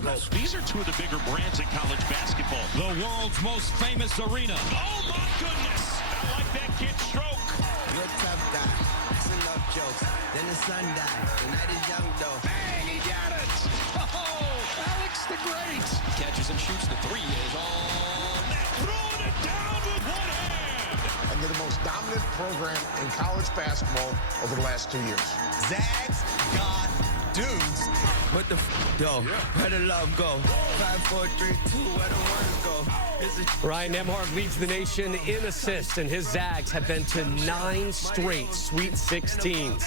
jungle. These are two of the bigger brands in college basketball. The world's most famous arena. Oh, my goodness. I like that kid stroke. You're a tough guy. That's enough jokes. Then the sun died. The night is young, though. Bang, he got it. Oh, Alex the Great. Catches and shoots the three is on. Throwing it down with one hand. And they're the most dominant program in college basketball over the last 2 years. Zags got dudes. What the though? Where the love go? 5, 4, 3, 2, where the ones go? Ryan Nembhard leads the nation in assists, and his Zags have been to 9 straight Sweet 16s.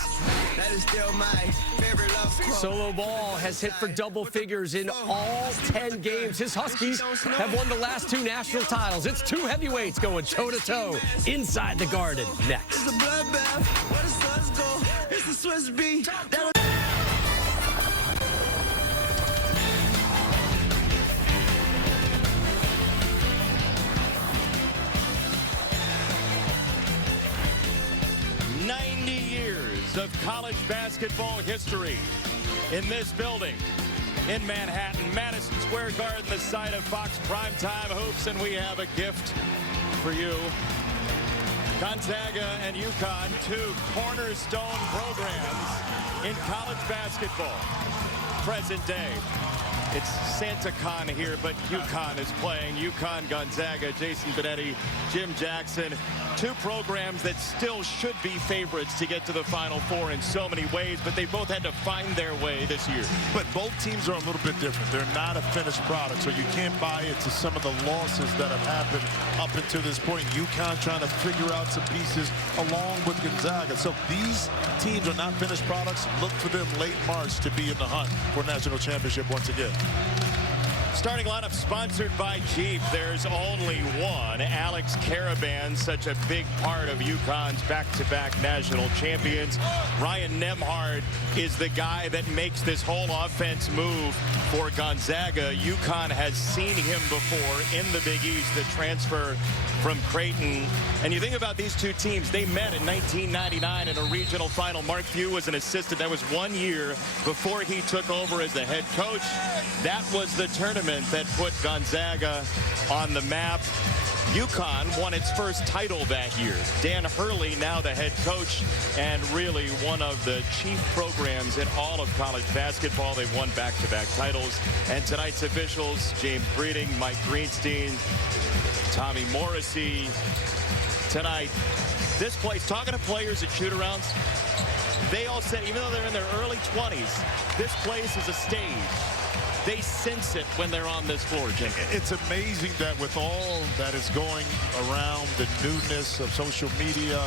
That is still my favorite love quote. Solo Ball has hit for double figures in all 10 games. His Huskies have won the last 2 national titles. It's 2 heavyweights going toe-to-toe inside the Garden next. It's a bloodbath. Where the suns go? It's the Swiss beat. Of college basketball history in this building in Manhattan, Madison Square Garden, the site of Fox Primetime Hoops, and we have a gift for you. Gonzaga and UConn, 2 cornerstone programs in college basketball. Present day. It's SantaCon here, but UConn is playing. UConn, Gonzaga, Jason Benetti, Jim Jackson. 2 programs that still should be favorites to get to the Final Four in so many ways, but they both had to find their way this year. But both teams are a little bit different. They're not a finished product, so you can't buy into some of the losses that have happened up until this point. UConn trying to figure out some pieces along with Gonzaga. So these teams are not finished products. Look for them late March to be in the hunt for national championship once again. Starting lineup sponsored by Jeep. There's only one. Alex Caravan, such a big part of UConn's back-to-back national champions. Ryan Nembhard is the guy that makes this whole offense move for Gonzaga. UConn has seen him before in the Big East, the transfer from Creighton. And you think about these 2 teams, they met in 1999 in a regional final. Mark Few was an assistant. That was 1 year before he took over as the head coach. That was the tournament that put Gonzaga on the map. UConn won its first title that year. Dan Hurley now the head coach and really one of the chief programs in all of college basketball. They've won back-to-back titles. And tonight's officials, James Breeding, Mike Greenstein, Tommy Morrissey. Tonight, this place, talking to players at shoot-arounds, they all said, even though they're in their early 20s, this place is a stage. They sense it when they're on this floor, Jim. It's amazing that with all that is going around, the newness of social media,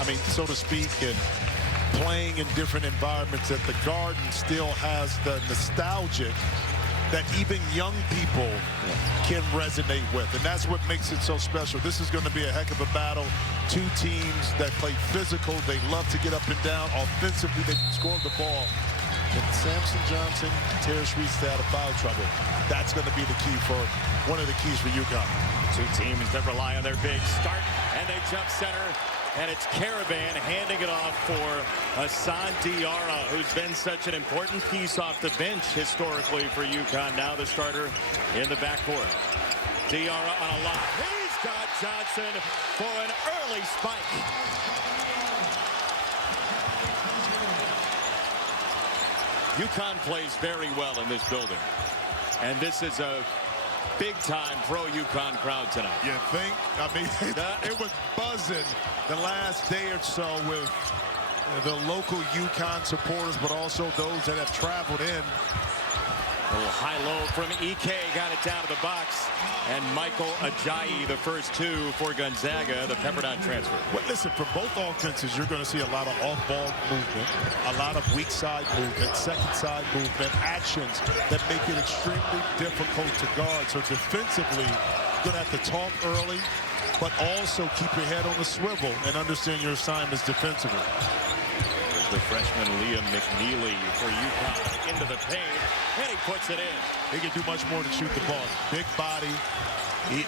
I mean, so to speak, and playing in different environments, that the Garden still has the nostalgic that even young people can resonate with. And that's what makes it so special. This is going to be a heck of a battle. 2 teams that play physical. They love to get up and down. Offensively, they can score the ball. And Samson Johnson, Terrence Reed stay out of foul trouble. That's going to be the key for one of the keys for UConn. 2 teams that rely on their big start, and they jump center, and it's Caravan handing it off for Hassan Diarra, who's been such an important piece off the bench historically for UConn. Now the starter in the backcourt. Diarra on a lob. He's got Johnson for an early spike. UConn plays very well in this building. And this is a big-time pro-UConn crowd tonight. You think? I mean, it was buzzing the last day or so with the local UConn supporters, but also those that have traveled in. A little high-low from EK, got it down to the box. And Michael Ajayi, the first 2 for Gonzaga, the Pepperdine transfer. Well, listen, from both offenses, you're going to see a lot of off-ball movement, a lot of weak side movement, second side movement, actions that make it extremely difficult to guard. So defensively, you're going to have to talk early, but also keep your head on the swivel and understand your assignments defensively. The freshman Liam McNeely for UConn into the paint, and he puts it in. He can do much more than shoot the ball. Big body,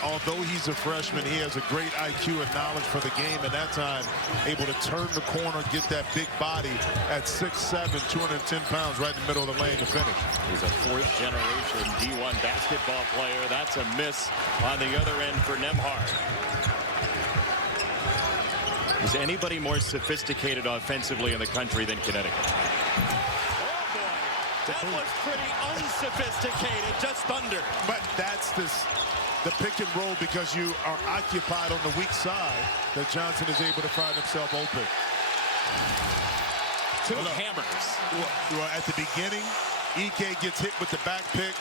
Although he's a freshman, he has a great IQ and knowledge for the game, and that time able to turn the corner, get that big body at 6'7", 210 pounds right in the middle of the lane to finish. He's a fourth-generation D1 basketball player. That's a miss on the other end for Nembhard. Is anybody more sophisticated offensively in the country than Connecticut? Oh, boy. That was pretty unsophisticated, just under. But that's the pick and roll, because you are occupied on the weak side, that Johnson is able to find himself open. Two hammers. Well, at the beginning, EK gets hit with the back pick.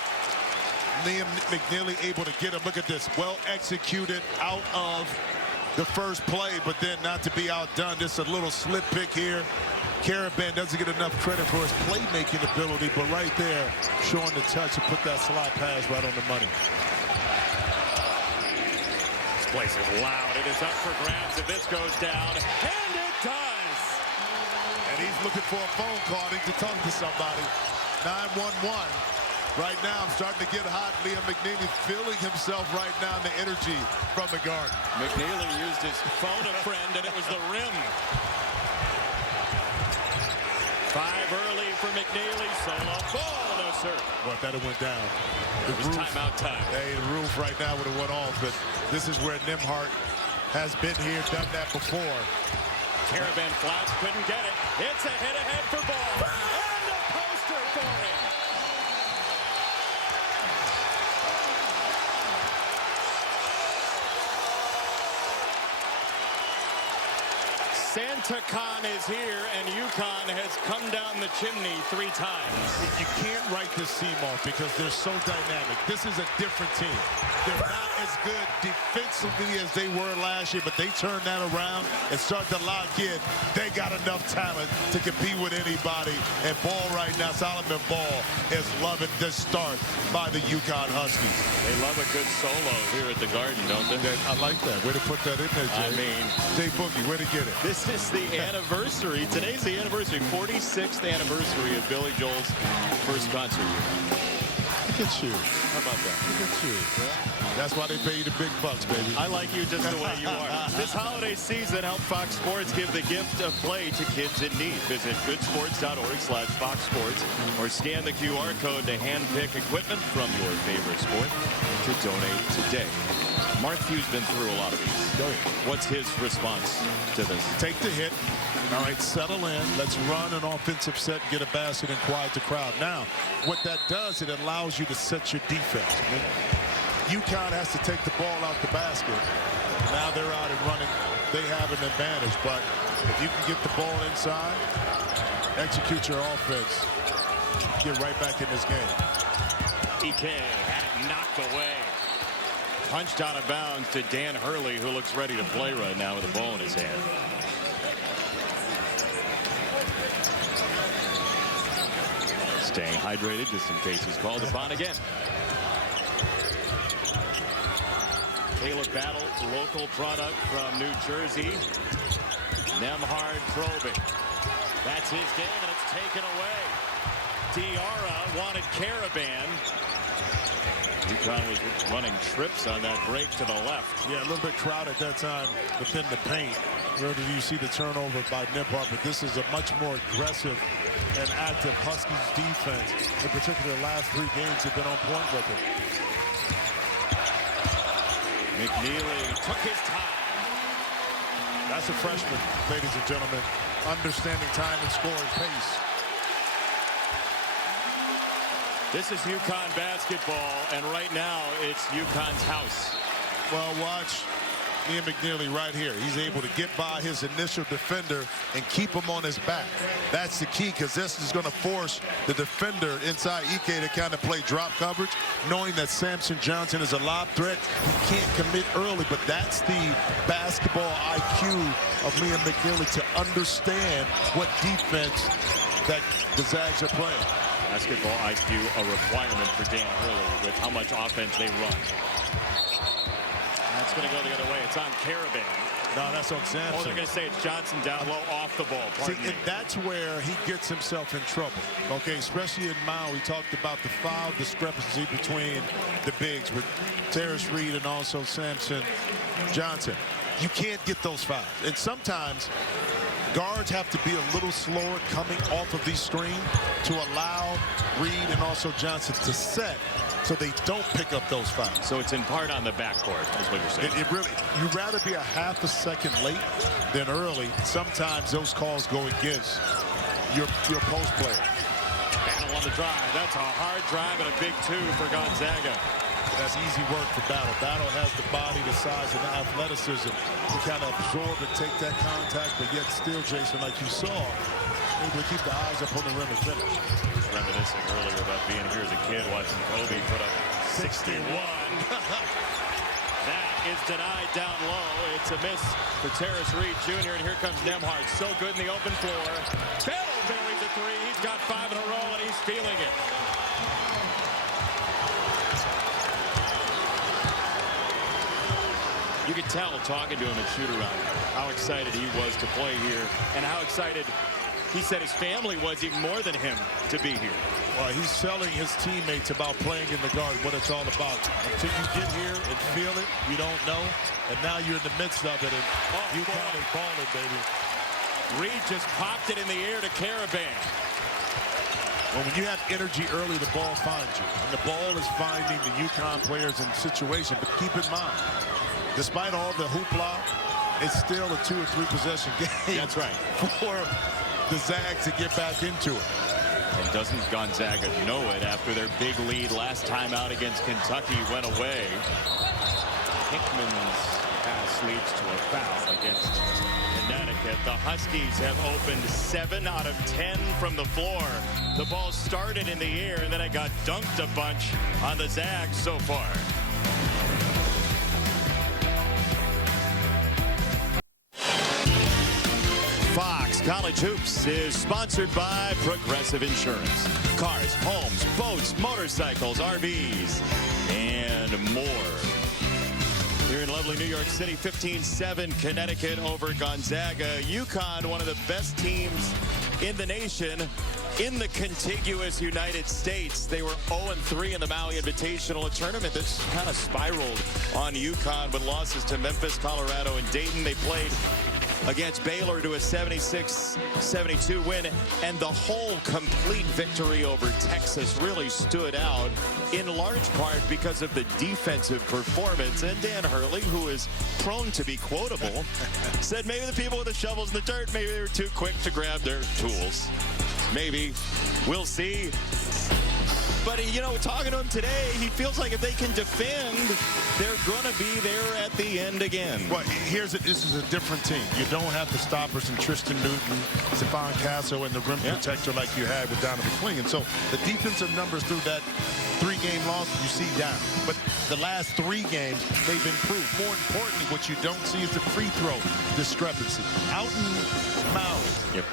Liam McNeely able to get him. Look at this. Well executed out of the first play, but then not to be outdone. Just a little slip pick here. Caravan doesn't get enough credit for his playmaking ability, but right there, showing the touch to put that slide pass right on the money. This place is loud. It is up for grabs if this goes down, and it does. And he's looking for a phone call. Need to talk to somebody. 911. Right now, I'm starting to get hot. Liam McNeely feeling himself right now in the energy from the guard. McNeely used his phone a friend, and it was the rim. 5 early for McNeely. Solo ball, no sir. Well, that went down. It was timeout time. Hey, the roof right now would have went off, but this is where Nembhard has been here, done that before. Caravan flash, couldn't get it. It's a hit ahead for Ball. And a poster for him. SantaCon is here, and UConn has come down the chimney 3 times. You can't write this team off because they're so dynamic. This is a different team. They're not as good defensively as they were last year, but they turn that around and start to lock in. They got enough talent to compete with anybody. And Ball right now, Solomon Ball, is loving this start by the UConn Huskies. They love a good solo here at the Garden, don't they? I like that. Way to put that in there, Jay. I mean, Jay Boogie, way to get it. This is the anniversary. Today's the anniversary, 46th anniversary of Billy Joel's first concert year. Look at you. How about that? Look at you. That's why they pay you the big bucks, baby. I like you just the way you are. This holiday season, help Fox Sports give the gift of play to kids in need. Visit goodsports.org/Fox Sports or scan the QR code to handpick equipment from your favorite sport to donate today. Mark Few's been through a lot of these. What's his response to this? Take the hit. All right, settle in. Let's run an offensive set, get a basket, and quiet the crowd. Now, what that does, it allows you to set your defense. I mean, UConn has to take the ball out the basket. Now they're out and running. They have an advantage, but if you can get the ball inside, execute your offense, get right back in this game. EK had it knocked away. Punched out of bounds to Dan Hurley, who looks ready to play right now with a ball in his hand. Staying hydrated just in case he's called upon again. Caleb Battle, local product from New Jersey. Nembhard probing. That's his game, and it's taken away. Diarra wanted Caravan. UConn was running trips on that break to the left. Yeah, a little bit crowded that time within the paint. Where did you see the turnover by Nembhard? But this is a much more aggressive and active Huskies defense. In particular, the last 3 games have been on point with it. McNeely took his time. That's a freshman, ladies and gentlemen. Understanding time and scoring pace. This is UConn basketball, and right now it's UConn's house. Well, watch Liam McNeely right here. He's able to get by his initial defender and keep him on his back. That's the key, because this is going to force the defender inside EK to kind of play drop coverage, knowing that Samson Johnson is a lob threat. He can't commit early, but that's the basketball IQ of Liam McNeely to understand what defense that the Zags are playing. Basketball IQ, a requirement for Dan Hurley with how much offense they run. That's going to go the other way. It's on Caravan. No, that's on Sampson. Oh, they're going to say it's Johnson down low off the ball. See, and that's where he gets himself in trouble. Okay, especially in Mao, we talked about the foul discrepancy between the bigs with Terrence Reed and also Samson Johnson. You can't get those fouls. And sometimes guards have to be a little slower coming off of these screens to allow Reed and also Johnson to set so they don't pick up those fouls. So it's in part on the backcourt, is what you're saying. It really, you'd rather be a half a second late than early. Sometimes those calls go against your post player. Battle on the drive. That's a hard drive and a big two for Gonzaga. That's easy work for Battle. Battle has the body, the size, and the athleticism to kind of absorb and take that contact, but yet still, Jason, like you saw, able to keep the eyes up on the rim and finish. Reminiscing earlier about being here as a kid, watching Kobe put up 61. That is denied down low. It's a miss for Terrence Reed Jr., and here comes Nembhard. So good in the open floor. Battle buries a three. He's got 5 in a row, and he's feeling it. You could tell talking to him at shoot-around how excited he was to play here and how excited he said his family was even more than him to be here. Well, he's telling his teammates about playing in the guard, what it's all about. Until you get here and feel it, you don't know. And now you're in the midst of it, and UConn is balling, baby. Reed just popped it in the air to Caravan. Well, when you have energy early, the ball finds you. And the ball is finding the UConn players in situation. But keep in mind, despite all the hoopla, it's still a 2 or 3 possession game. That's right. For the Zags to get back into it. And doesn't Gonzaga know it after their big lead last time out against Kentucky went away? Hickman's pass leads to a foul against Connecticut. The Huskies have opened 7 out of 10 from the floor. The ball started in the air, and then it got dunked a bunch on the Zags so far. Fox College Hoops is sponsored by Progressive Insurance. Cars, homes, boats, motorcycles, RVs, and more. Here in lovely New York City, 15-7 Connecticut over Gonzaga. UConn, one of the best teams in the nation, in the contiguous United States. They were 0-3 in the Maui Invitational, a tournament that's kind of spiraled on UConn with losses to Memphis, Colorado, and Dayton. They played against Baylor to a 76-72 win, and the whole complete victory over Texas really stood out in large part because of the defensive performance. And Dan Hurley, who is prone to be quotable, said maybe the people with the shovels in the dirt, maybe they were too quick to grab their tools. Maybe. We'll see. But, you know, talking to him today, he feels like if they can defend, they're going to be there at the end again. Well, this is a different team. You don't have the stoppers in Tristan Newton, Stephon Casso, and the rim protector like you had with Donovan Clingan. So the defensive numbers through that 3-game loss, you see down. But the last 3 games, they've improved. More importantly, what you don't see is the free throw discrepancy. Out in Maui. Yep.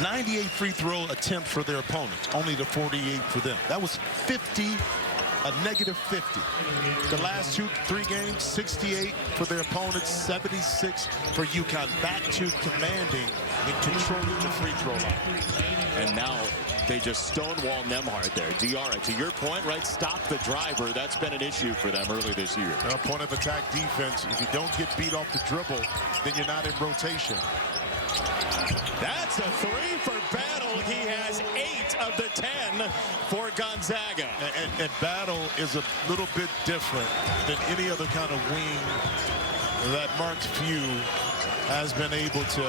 98 free throw attempts for their opponents, only the 48 for them. That was 50, a negative 50. The last 3 games, 68 for their opponents, 76 for UConn. Back to commanding and controlling the free throw line. And now they just stonewall Nembhard there. Diarra, to your point, right, stop the driver. That's been an issue for them early this year. Point of attack defense, if you don't get beat off the dribble, then you're not in rotation. That's a 3 for Battle. He has 8 of the 10 for Gonzaga. And Battle is a little bit different than any other kind of wing that Marks Few has been able to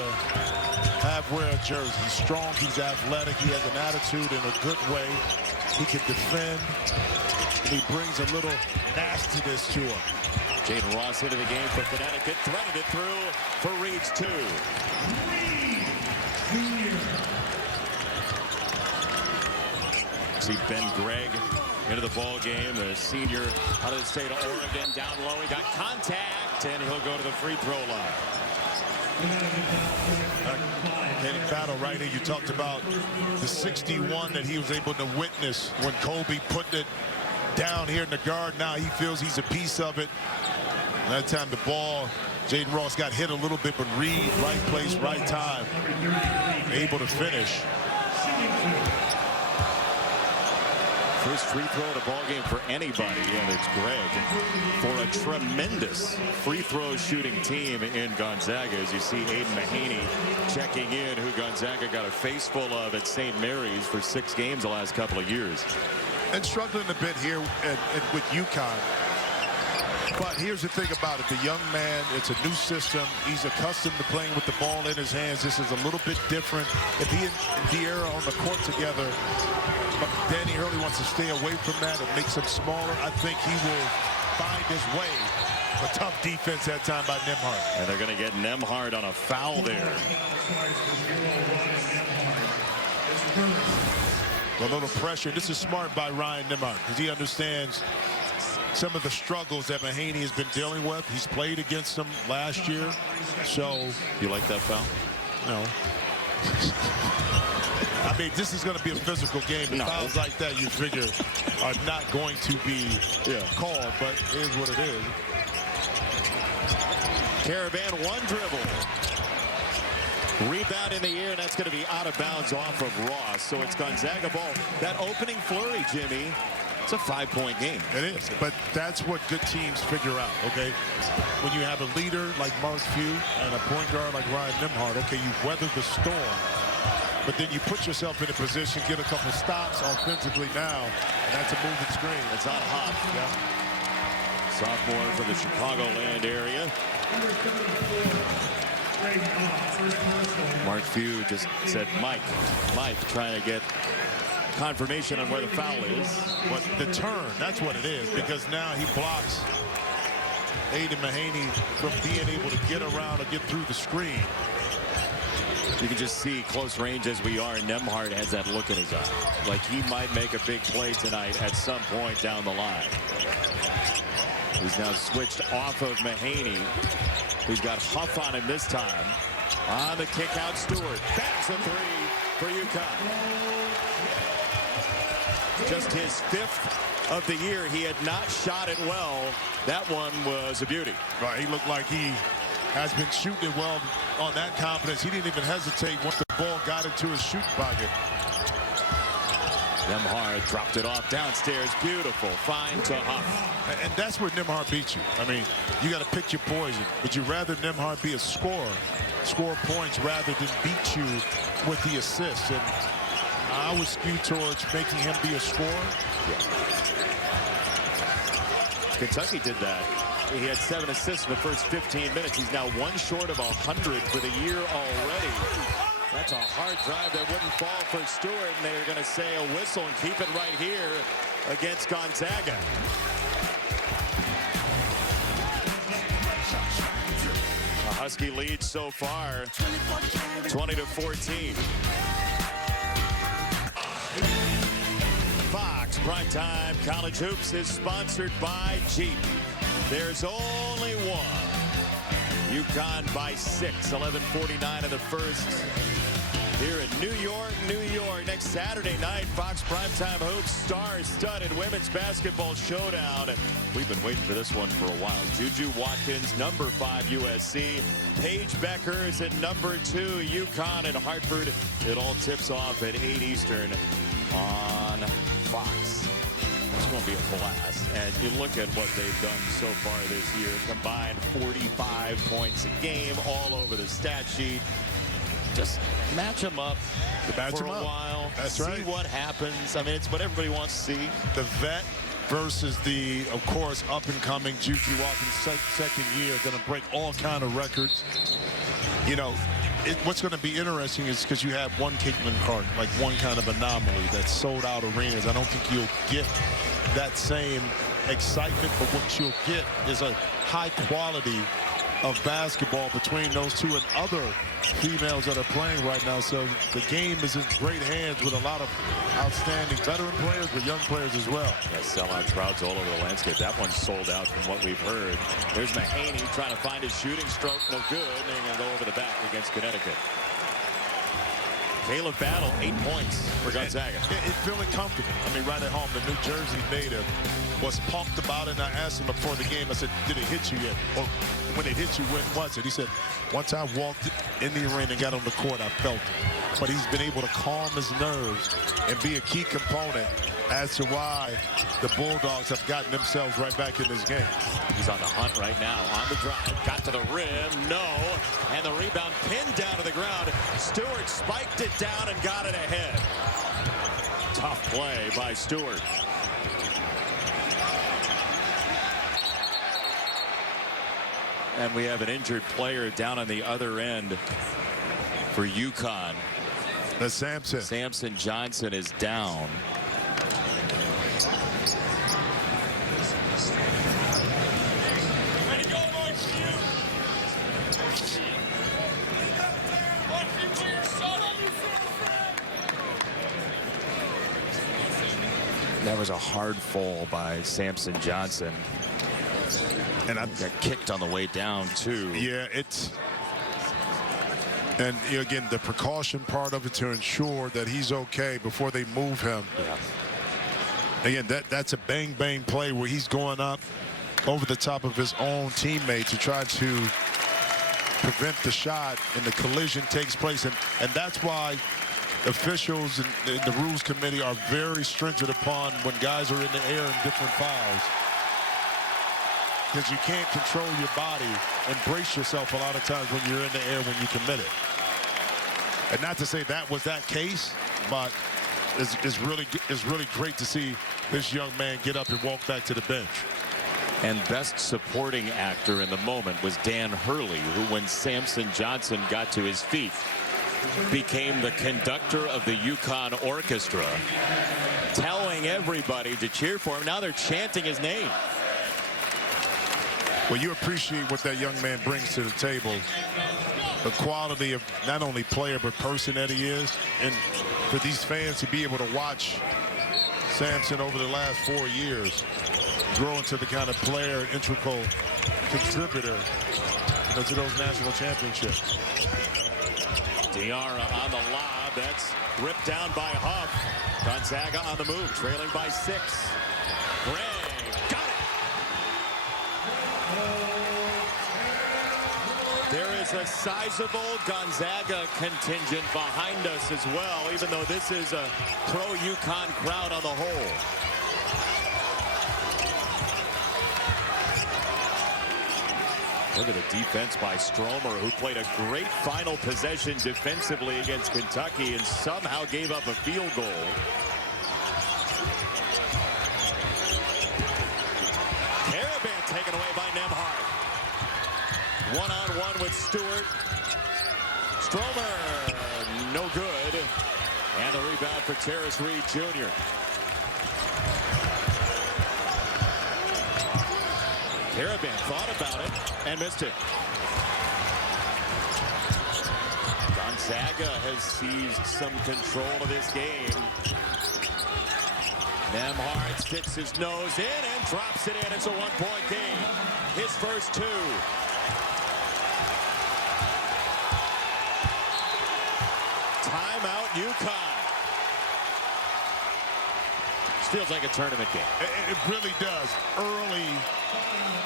have wear a jersey. He's strong, he's athletic, he has an attitude in a good way. He can defend, and he brings a little nastiness to him. Jaden Ross into the game for Connecticut, threaded it through for Reed's 2. See Ben Gregg into the ball game, the senior out of the state of Oregon, down low. He got contact, and he'll go to the free throw line. Getting Battle right here. You talked about the 61 that he was able to witness when Kobe put it down here in the guard. Now he feels he's a piece of it. That time the ball Jaden Ross got hit a little bit, but Reed, right place, right time, able to finish. First free throw at a ball game for anybody, and it's Greg for a tremendous free throw shooting team in Gonzaga. As you see Aiden Mahaney checking in, who Gonzaga got a face full of at St. Mary's for 6 games the last couple of years. And struggling a bit here with UConn. But here's the thing about it. The young man, it's a new system. He's accustomed to playing with the ball in his hands. This is a little bit different. If he and Diarra on the court together, but Danny Hurley wants to stay away from that and makes him smaller. I think he will find his way. A tough defense that time by Nembhard. And they're going to get Nembhard on a foul there. A little pressure. This is smart by Ryan Nembhard because he understands some of the struggles that Mahaney has been dealing with. He's played against them last year. So you like that foul? No. I mean, this is going to be a physical game. And fouls like that, you figure, are not going to be called, but it is what it is. Caravan, one dribble. Rebound in the air, and that's going to be out of bounds off of Ross. So it's Gonzaga ball. That opening flurry, Jimmy, it's a 5-point game. It is, but that's what good teams figure out, okay? When you have a leader like Mark Few and a point guard like Ryan Nembhard, okay, you weather the storm, but then you put yourself in a position, get a couple stops offensively now, and that's a moving screen. It's on Huff. Yeah. Sophomore for the Chicagoland area. Mark Few just said, Mike, trying to get confirmation on where the foul is. But the turn, that's what it is, because now he blocks Aiden Mahaney from being able to get around or get through the screen. You can just see close range as we are. Nembhard has that look in his eye, like he might make a big play tonight at some point down the line. He's now switched off of Mahaney, who's got Huff on him this time. On the kick out, Stewart. That's a 3 for UConn. Just his 5th of the year. He had not shot it well. That one was a beauty. Right, he looked like he has been shooting it well on that confidence. He didn't even hesitate once the ball got into his shooting pocket. Nembhard dropped it off downstairs. Beautiful. Fine to Huff. And that's where Nembhard beats you. I mean, you got to pick your poison. Would you rather Nembhard be a scorer, score points, rather than beat you with the assists? And I would skew towards making him be a scorer. Yeah. Kentucky did that. He had 7 assists in the first 15 minutes. He's now 1 short of 100 for the year already. That's a hard drive that wouldn't fall for Stewart, and they're going to say a whistle and keep it right here against Gonzaga. A Husky lead so far, 20-14. Fox Primetime College Hoops is sponsored by Jeep. There's only one. UConn by 6, 11:49 of the first. Here in New York, New York. Next Saturday night, Fox Primetime Hoops star-studded women's basketball showdown. We've been waiting for this one for a while. Juju Watkins, number 5 USC. Paige Beckers at number 2 UConn and Hartford. It all tips off at 8 Eastern on Fox. It's going to be a blast. And you look at what they've done so far this year. Combined 45 points a game all over the stat sheet. Just match them up for a while. That's see right. What happens. I mean, it's what everybody wants to see. The vet versus the, of course, up-and-coming Juju Watkins, second year, going to break all kind of records. You know, what's going to be interesting is because you have one Caitlin Clark, like one kind of anomaly that's sold out arenas. I don't think you'll get that same excitement, but what you'll get is a high quality of basketball between those two and other females that are playing right now. So the game is in great hands with a lot of outstanding veteran players, but young players as well. Yeah, sellout crowds all over the landscape. That one's sold out from what we've heard. There's Mahaney trying to find his shooting stroke. No good. And they're going to go over the back against Connecticut. Caleb Battle, 8 points for Gonzaga. It's feeling comfortable. I mean, right at home, the New Jersey native was pumped about it, and I asked him before the game, I said, did it hit you yet? Or when it hit you, when was it? He said, once I walked in the arena and got on the court, I felt it. But he's been able to calm his nerves and be a key component as to why the Bulldogs have gotten themselves right back in this game. He's on the hunt right now, on the drive, got to the rim, no, and the rebound pinned down to the ground. Stewart spiked it down and got it ahead. Tough play by Stewart. And we have an injured player down on the other end for UConn. That's Sampson. Samson Johnson is down. That was a hard fall by Samson Johnson. And I got kicked on the way down, too. Yeah, it's... And again, the precaution part of it to ensure that he's okay before they move him. Yeah. Again, that's a bang-bang play where he's going up over the top of his own teammate to try to prevent the shot, and the collision takes place. And that's why officials and the rules committee are very stringent upon when guys are in the air in different fouls. Because you can't control your body and brace yourself a lot of times when you're in the air when you commit it. And not to say that was that case, but it's really great to see this young man get up and walk back to the bench. And best supporting actor in the moment was Dan Hurley, who, when Samson Johnson got to his feet, became the conductor of the UConn orchestra, telling everybody to cheer for him. Now they're chanting his name. Well, you appreciate what that young man brings to the table. The quality of not only player but person that he is. And for these fans to be able to watch Samson over the last 4 years grow into the kind of player and integral contributor to those national championships. Diarra on the lob. That's ripped down by Huff. Gonzaga on the move, trailing by 6. Gray got it. There is a sizable Gonzaga contingent behind us as well, even though this is a pro-UConn crowd on the whole. Look at the defense by Stromer, who played a great final possession defensively against Kentucky and somehow gave up a field goal. Karaban taken away by Nembhard. One-on-one with Stewart. Stromer, no good. And the rebound for Terrace Reed Jr. Karaban thought about it and missed it. Gonzaga has seized some control of this game. Nembhard sticks his nose in and drops it in. It's a one-point game. His first 2. Timeout, UConn. This feels like a tournament game. It really does. Early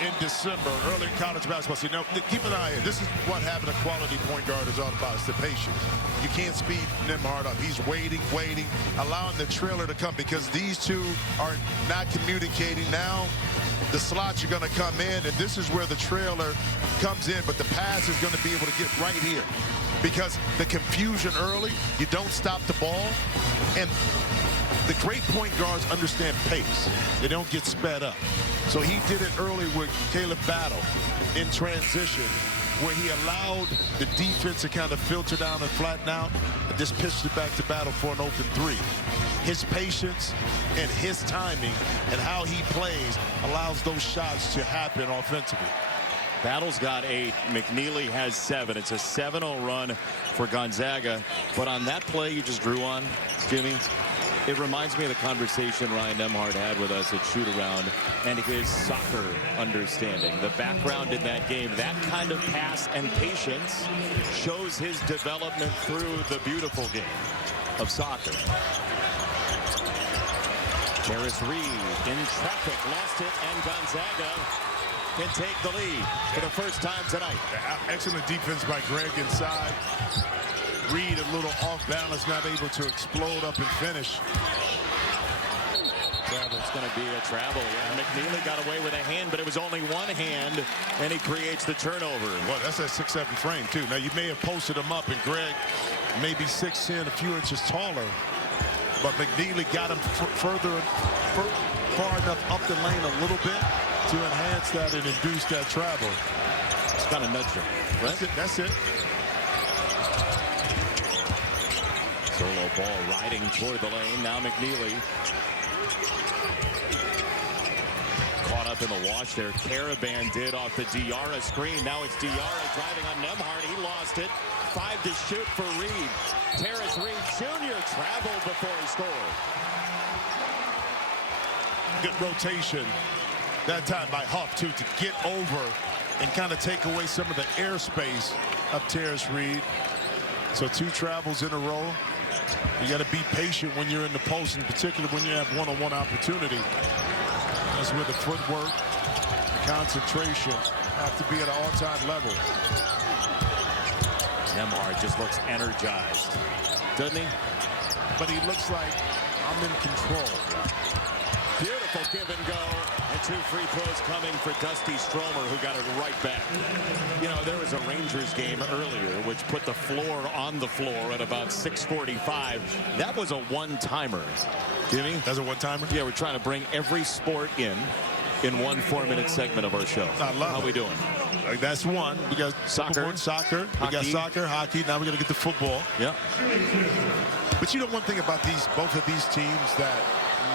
in December, early in college basketball. See, now, keep an eye on. This is what having a quality point guard is all about. It's the patience. You can't speed Nembhard up. He's waiting, allowing the trailer to come because these two are not communicating now. The slots are going to come in, and this is where the trailer comes in, but the pass is going to be able to get right here because the confusion early, you don't stop the ball, and the great point guards understand pace. They don't get sped up. So he did it early with Caleb Battle in transition, where he allowed the defense to kind of filter down and flatten out, and just pitched it back to Battle for an open 3. His patience and his timing and how he plays allows those shots to happen offensively. Battle's got 8. McNeely has 7. It's a 7-0 run for Gonzaga. But on that play you just drew on, Jimmy, It reminds me of the conversation Ryan Nemhard had with us at shoot-around and his soccer understanding. The background in that game, that kind of pass and patience shows his development through the beautiful game of soccer. Terrace Reed in traffic, lost it, and Gonzaga can take the lead for the first time tonight. Excellent defense by Greg inside. Reed a little off balance, not able to explode up and finish. It's going to be a travel. Yeah. McNeely got away with a hand, but it was only one hand, and he creates the turnover. Well, that's that 6'7" frame, too. Now, you may have posted him up, and Greg maybe 6'10", a few inches taller, but McNeely got him far enough up the lane a little bit to enhance that and induce that travel. It's kind of nudge him, right? That's it. Solo ball riding toward the lane. Now McNeely. Caught up in the wash there. Caravan did off the Diarra screen. Now it's Diarra driving on Nemhard. He lost it. 5 to shoot for Reed. Terrace Reed Jr. traveled before he scored. Good rotation that time by Huff, too, to get over and kind of take away some of the airspace of Terrace Reed. So 2 travels in a row. You got to be patient when you're in the post, in particular when you have one-on-one opportunity. That's where the footwork, the concentration have to be at an all-time level. Nemhard just looks energized, doesn't he? But he looks like I'm in control. Beautiful give and go. And 2 free throws coming for Dusty Stromer, who got it right back. You know, there was a Rangers game earlier which put the floor on the floor at about 6:45. That was a one-timer. Jimmy? That's a one-timer? Yeah, we're trying to bring every sport in one 4-minute segment of our show. I love How it. we doing? That's one. We got Soccer. We Hockey. got soccer, hockey. Now we're going to get to football. Yeah. But you know one thing about both of these teams that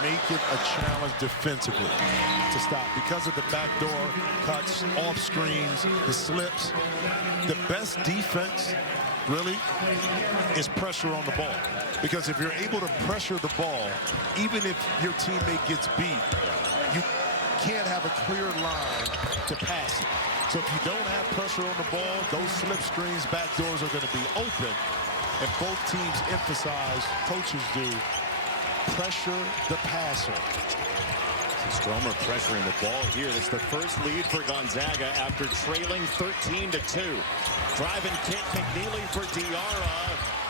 make it a challenge defensively to stop because of the backdoor cuts, off screens, the slips. The best defense really is pressure on the ball, because if you're able to pressure the ball, even if your teammate gets beat, you can't have a clear line to pass it. So if you don't have pressure on the ball, those slip screens, back doors are going to be open. And both teams emphasize, coaches do, pressure the passer. Stromer pressuring the ball here. It's the first lead for Gonzaga after trailing 13-2. Drive and kick, McNeely for Diarra.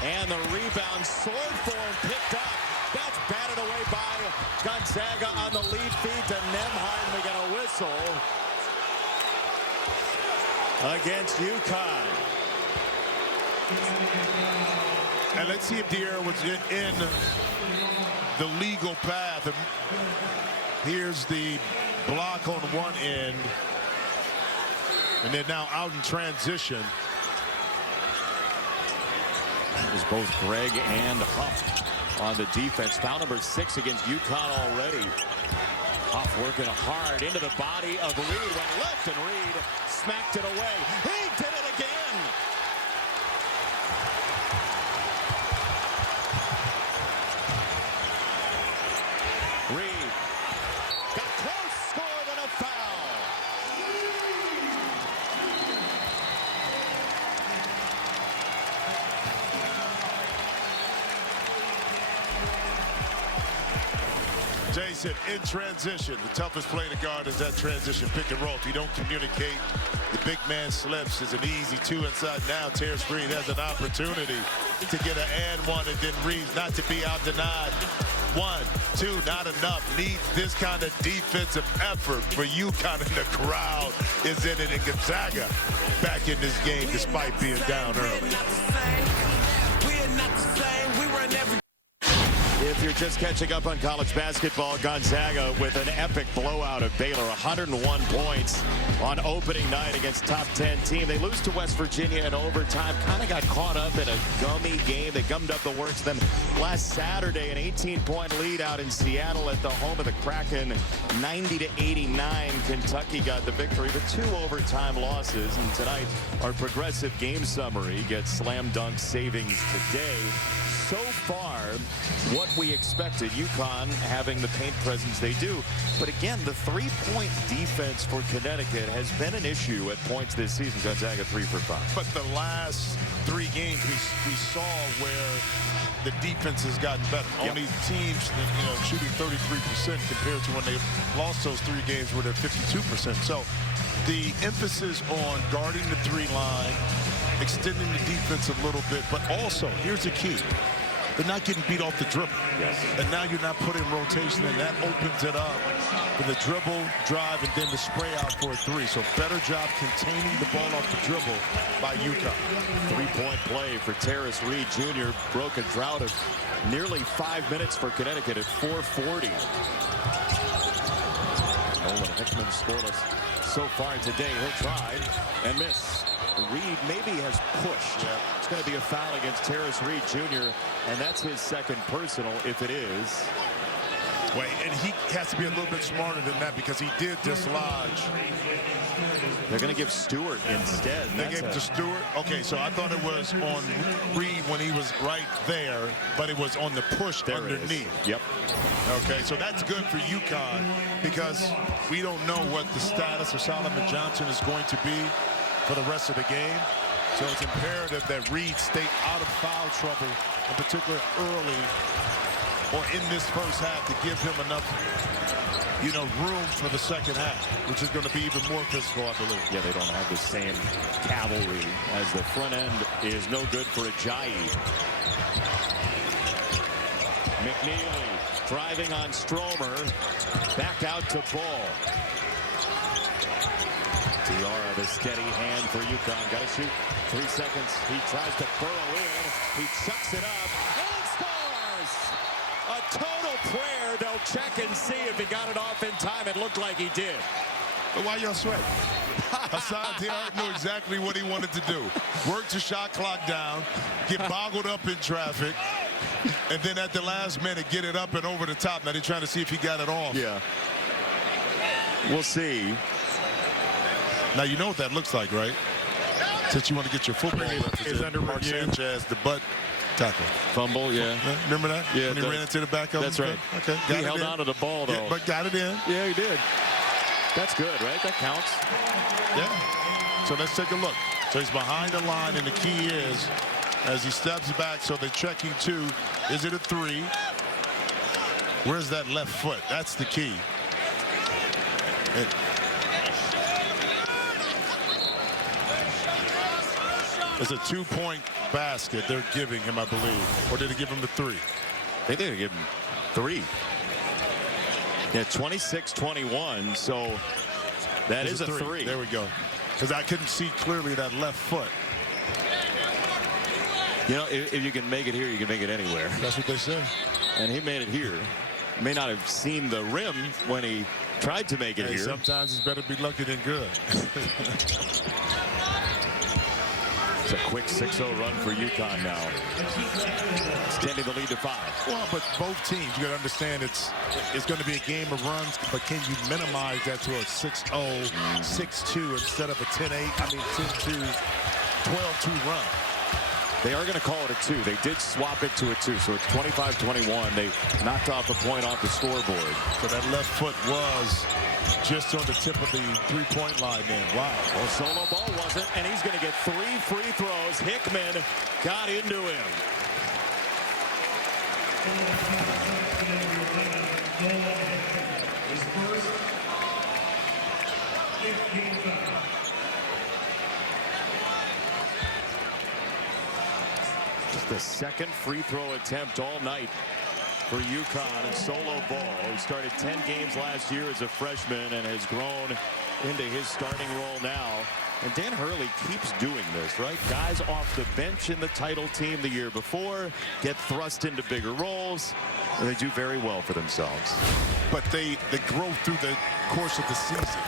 And the rebound, sword form picked up. That's batted away by Gonzaga on the lead feed to Nemhard. We get a whistle against UConn. And let's see if Diarra was in the legal path. And here's the block on one end. And they're now out in transition. It was both Greg and Huff on the defense. Foul number 6 against UConn already. Huff working hard into the body of Reed. Went left and Reed smacked it away. He did it again. Reed got close, scored, and a foul. Jason, in transition, the toughest play to guard is that transition pick and roll. If you don't communicate, the big man slips. It's an easy 2 inside. Now Terrace Reed has an opportunity to get an and one, and then Reed not to be out denied. 1, 2, not enough. Needs this kind of defensive effort for UConn, and the crowd is in it. And Gonzaga back in this game despite being down early. If you're just catching up on college basketball, Gonzaga with an epic blowout of Baylor, 101 points on opening night against top 10 team. They lose to West Virginia in overtime, kind of got caught up in a gummy game. They gummed up the works. Then last Saturday, an 18-point lead out in Seattle at the home of the Kraken, 90-89. Kentucky got the victory, but 2 overtime losses. And tonight, our progressive game summary gets slam dunk savings today. So far what we expected. UConn having the paint presence they do. But again, the three-point defense for Connecticut has been an issue at points this season. Gonzaga 3 for 5. But the last 3 games we saw where the defense has gotten better. Yep. Only teams shooting 33% compared to when they lost those 3 games where they're 52%. So the emphasis on guarding the 3 line, extending the defense a little bit, but also here's the key. They're not getting beat off the dribble. Yes. And now you're not putting rotation, and that opens it up for the dribble, drive, and then the spray out for a 3. So better job containing the ball off the dribble by UConn. 3-point play for Terrace Reed Jr. broke a drought of nearly 5 minutes for Connecticut at 4:40. Nolan Hickman scoreless so far today. He'll try and miss. Reed maybe has pushed. Yeah. It's going to be a foul against Terrace Reed Jr. and that's his second personal if it is. Wait, and he has to be a little bit smarter than that because he did dislodge. They're going to give Stewart instead. They gave it to Stewart? Okay, so I thought it was on Reed when he was right there, but it was on the push there underneath. Yep. Okay, so that's good for UConn because we don't know what the status of Solomon Johnson is going to be for the rest of the game. So it's imperative that Reed stay out of foul trouble, in particular early or in this first half, to give him enough, room for the second half, which is going to be even more physical, I believe. Yeah, they don't have the same cavalry as the front end is no good for Ajayi. McNeely driving on Stromer, back out to Ball. Tiara, the steady hand for UConn. Got to shoot. 3 seconds. He tries to burrow in. He chucks it up and scores! A total prayer. They'll check and see if he got it off in time. It looked like he did. But why y'all sweat? Hassan Tiara knew exactly what he wanted to do. Work the shot clock down, get boggled up in traffic, and then at the last minute get it up and over the top. Now they're trying to see if he got it off. Yeah. We'll see. Now you know what that looks like, right? Since you want to get your football is under Mark review. Sanchez, the butt tackle. Fumble, yeah. Remember that? Yeah. When he ran into the back of That's him? right. Okay. He held on to the ball, though. Yeah, but got it in. Yeah, he did. That's good, right? That counts. Yeah. So let's take a look. So he's behind the line, and the key is, as he steps back, so they're checking 2. Is it a 3? Where's that left foot? That's the key. It's a 2-point basket they're giving him, I believe. Or did they give him the 3? They did give him 3. Yeah, 26-21, so that is a 3. There we go. Because I couldn't see clearly that left foot. If you can make it here, you can make it anywhere. That's what they say. And he made it here. May not have seen the rim when he tried to make it here. Sometimes it's better to be lucky than good. It's a quick 6-0 run for UConn now. Extending the lead to 5. Well, but both teams, you got to understand it's going to be a game of runs, but can you minimize that to a 6-0, 6-2 instead of a 10-8, 10-2, 12-2 run? They are going to call it a 2. They did swap it to a 2, so it's 25-21. They knocked off a point off the scoreboard. So that left foot was just on the tip of the 3-point line then. Wow. Well, Solo Ball wasn't, and he's going to get 3 free throws. Hickman got into him. Just the second free throw attempt all night for UConn and Solo Ball, who started 10 games last year as a freshman and has grown into his starting role now. And Dan Hurley keeps doing this, right? Guys off the bench in the title team the year before get thrust into bigger roles, and they do very well for themselves. But they grow through the course of the season.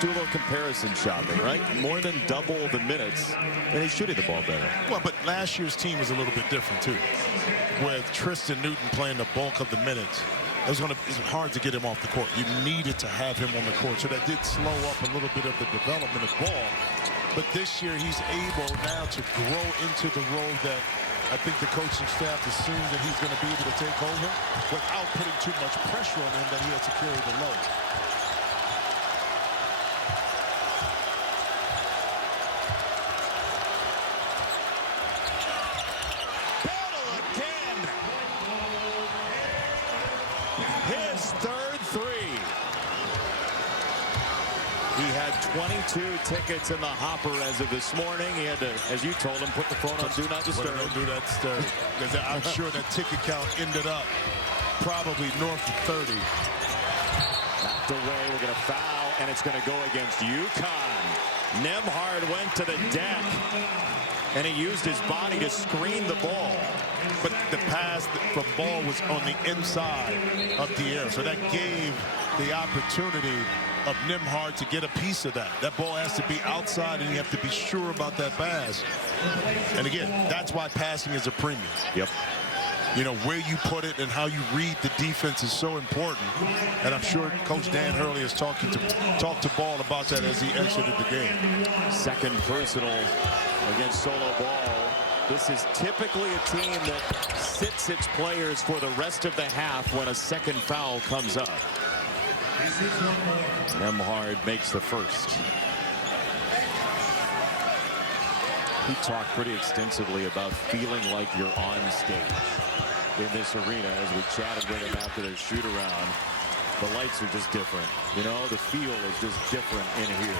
Do a little comparison shopping, right? More than double the minutes, and he's shooting the ball better. Well, but last year's team was a little bit different, too. With Tristan Newton playing the bulk of the minutes, it's hard to get him off the court. You needed to have him on the court, so that did slow up a little bit of the development of ball. But this year, he's able now to grow into the role that I think the coaching staff assumes that he's going to be able to take over without putting too much pressure on him that he has to carry the load. Battle again. His third three. He had 22 tickets in the hopper as of this morning. He had to, as you told him, put the phone on Do Not Disturb. Don't do not disturb. Because I'm sure that ticket count ended up probably north of 30. Knocked away. We're going to foul, and it's going to go against UConn. Nembhard went to the deck, and he used his body to screen the ball. But the pass from ball was on the inside of the air, so that gave the opportunity of Nembhard to get a piece of that. That ball has to be outside, and you have to be sure about that pass. And again, that's why passing is a premium. Yep. You know, where you put it and how you read the defense is so important. And I'm sure Coach Dan Hurley has talked to Ball about that as he exited the game. Second personal against Solo Ball. This is typically a team that sits its players for the rest of the half when a second foul comes up. Nembhard makes the first. He talked pretty extensively about feeling like you're on stage in this arena as we chatted with him after their shoot around. The lights are just different. You know, the feel is just different in here.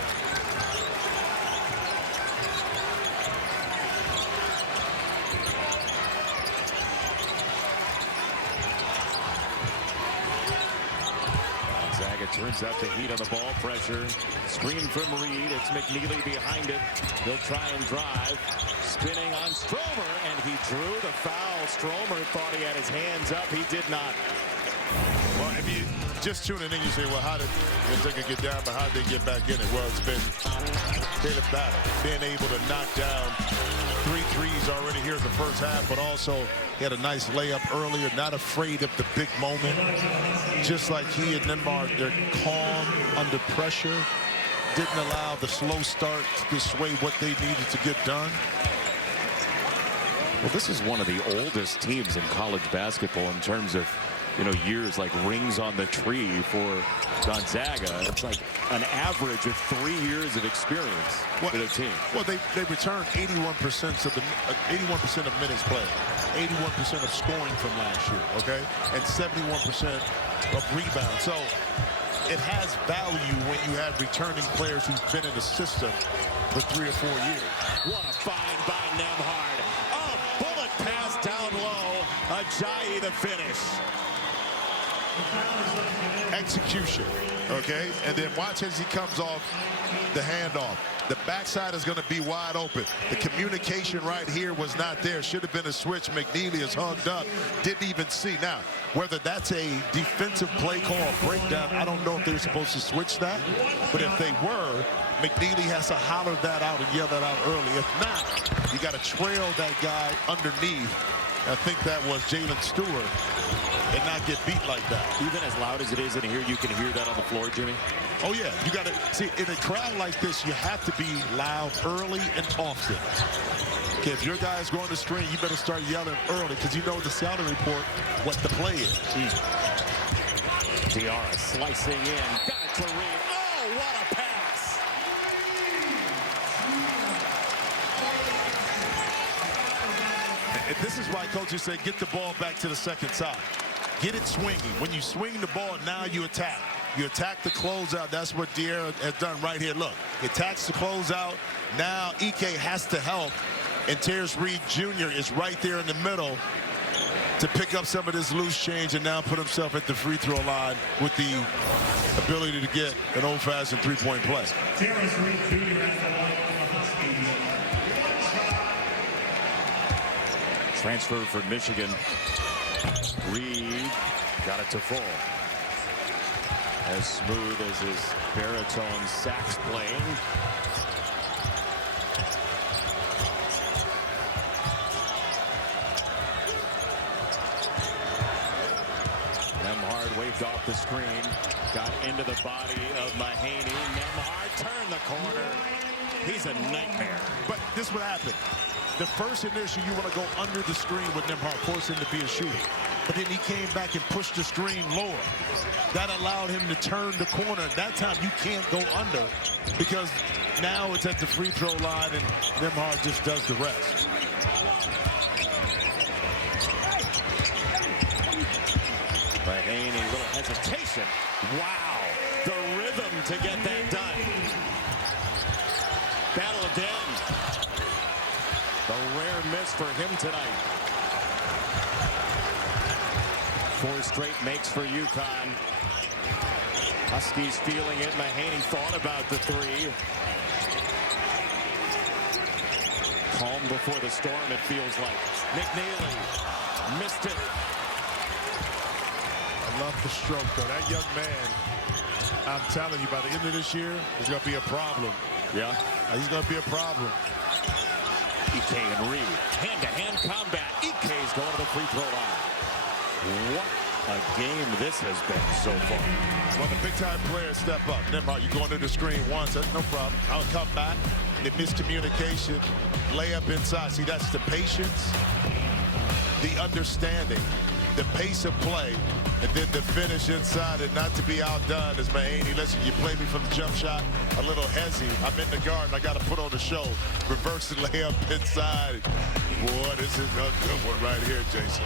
Gonzaga turns up the heat on the ball pressure. Screen from Reed. It's McNeely behind it. He'll try and drive. Spinning on Stromer, and he drew the foul. Stromer thought he had his hands up. He did not. Well, if you just tuning in, you say, well, how did Gonzaga get down, but how did they get back in it? Well, it's been Caleb Battle being able to knock down 3 threes already here in the first half, but also he had a nice layup earlier, not afraid of the big moment. Just like he and Nembhard, they're calm under pressure, didn't allow the slow start to sway what they needed to get done. Well, this is one of the oldest teams in college basketball in terms of, you know, years, like rings on the tree for Gonzaga. It's like an average of 3 years of experience for their team. Well, they returned 81% of 81% of minutes played, 81% of scoring from last year, okay, and 71% of rebounds. So it has value when you have returning players who've been in the system for 3 or 4 years. What a find by Nembhard. A bullet pass down low. Ajayi the finish. Execution, okay? And then watch as he comes off the handoff. The backside is going to be wide open. The communication right here was not there. Should have been a switch. McNeely is hugged up. Didn't even see. Now, whether that's a defensive play call or breakdown, I don't know if they were supposed to switch that. But if they were, McNeely has to holler that out and yell that out early. If not, you got to trail that guy underneath. I think that was Jalen Stewart, and not get beat like that. Even as loud as it is in here, you can hear that on the floor, Jimmy. Oh, yeah. You got to see, in a crowd like this, you have to be loud early and often. Okay, if your guy's going to screen, you better start yelling early because you know the scouting report what the play is. Diarra slicing in. Got it to Reed. Oh, what a pass. And this is why coaches say get the ball back to the second side. Get it swinging. When you swing the ball, now you attack. You attack the closeout. That's what Diarra has done right here. Look, he attacks the closeout. Now Ike has to help. And Terrence Reed Jr. is right there in the middle to pick up some of this loose change and now put himself at the free throw line with the ability to get an old-fashioned three-point play. Terrence Reed Jr. at the line for the Huskies. Transfer for Michigan. Reed got it to fall. As smooth as his baritone sax playing. Nembhard waved off the screen. Got into the body of Mahaney. Nembhard turned the corner. He's a nightmare. But this would happen. The first initial, you want to go under the screen with Nembhard, force him to be a shooter. But then he came back and pushed the screen lower. That allowed him to turn the corner. That time you can't go under because now it's at the free throw line and Nembhard just does the rest. Mahaney, little hesitation. Wow, the rhythm to get that done. Battle again. A rare miss for him tonight. 4 straight makes for UConn. Huskies feeling it. Mahaney thought about the 3. Calm before the storm, it feels like. McNeely missed it. I love the stroke, though. That young man, I'm telling you, by the end of this year, is going to be a problem. Yeah. He's going to be a problem. EK and Reed. Hand-to-hand combat. EK's going to the free throw line. What a game this has been so far. When the big-time players step up, Nembhard, you go under the screen once, that's no problem. I'll come back. The miscommunication, layup inside. See, that's the patience, the understanding, the pace of play, and then the finish inside and not to be outdone as Mahaney. Listen, you play me from the jump shot a little hezzy. I'm in the garden. I got to put on the show. Reverse the layup inside. Boy, this is a good one right here, Jason.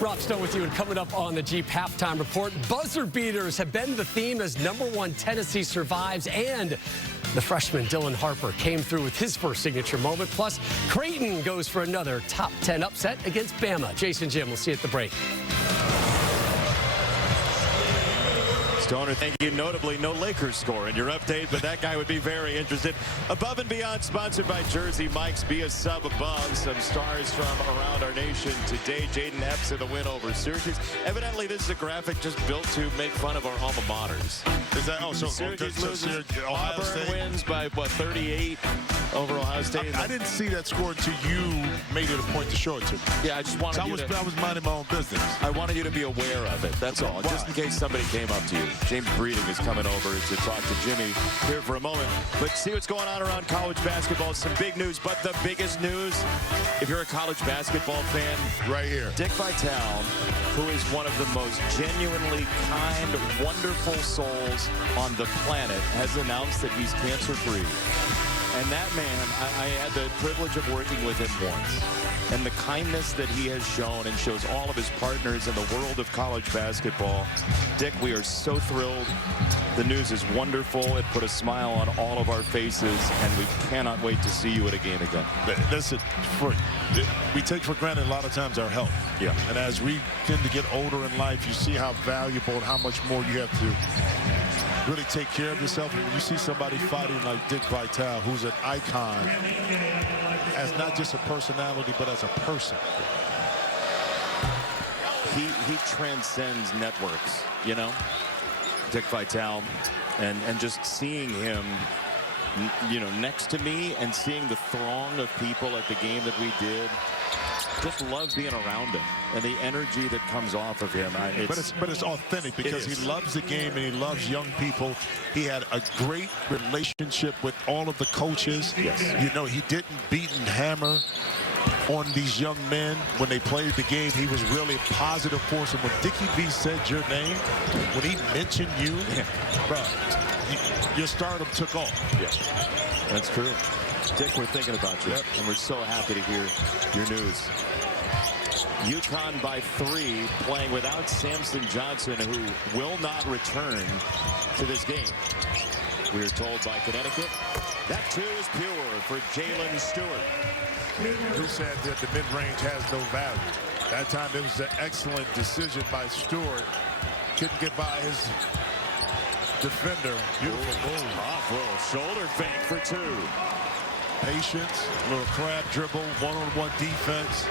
Rob Stone with you, and coming up on the Jeep Halftime Report, buzzer beaters have been the theme as #1 Tennessee survives, and the freshman Dylan Harper came through with his first signature moment. Plus, Creighton goes for another top 10 upset against Bama. Jason Jim, we'll see you at the break. Stoner, thank you. Notably, no Lakers score in your update, but that guy would be very interested. Above and Beyond, sponsored by Jersey Mike's. Be a sub above. Some stars from around our nation today. Jaden Epps in the win over Syracuse. Evidently, this is a graphic just built to make fun of our alma maters. Is that also Syracuse loses? Ohio Auburn State wins by, what, 38 over Ohio State? I didn't see that score until you made it a point to show it to me. Yeah, I just wanted I was minding my own business. I wanted you to be aware of it. That's all. Why? Just in case somebody came up to you. James Breeding is coming over to talk to Jimmy here for a moment. But see what's going on around college basketball. Some big news, but the biggest news, if you're a college basketball fan, right here. Dick Vitale, who is one of the most genuinely kind, wonderful souls on the planet, has announced that he's cancer-free. And that man, I had the privilege of working with him once. And the kindness that he has shown and shows all of his partners in the world of college basketball. Dick, we are so thrilled. The news is wonderful. It put a smile on all of our faces, and we cannot wait to see you at a game again. Listen, we take for granted a lot of times our health. Yeah. And as we tend to get older in life, you see how valuable and how much more you have to really take care of yourself. And when you see somebody fighting like Dick Vitale, who's an icon, as not just a personality, but as a person. He transcends networks, you know, Dick Vitale, and just seeing him, you know, next to me and seeing the throng of people at the game that we did. Just love being around him and the energy that comes off of him. But it's authentic because he loves the game and he loves young people. He had a great relationship with all of the coaches. Yes. You know, he didn't beat and hammer on these young men when they played the game. He was really a positive force. And when Dickie V said your name, when he mentioned you, bro, your stardom took off. Yeah, that's true. Dick, we're thinking about you, and we're so happy to hear your news. UConn by 3, playing without Samson Johnson, who will not return to this game. We are told by Connecticut that 2 is pure for Jalen Stewart. Who said that the mid-range has no value? That time it was an excellent decision by Stewart. Couldn't get by his defender. Beautiful move. Off roll, shoulder fake for 2. Patience, little crab dribble, one-on-one defense.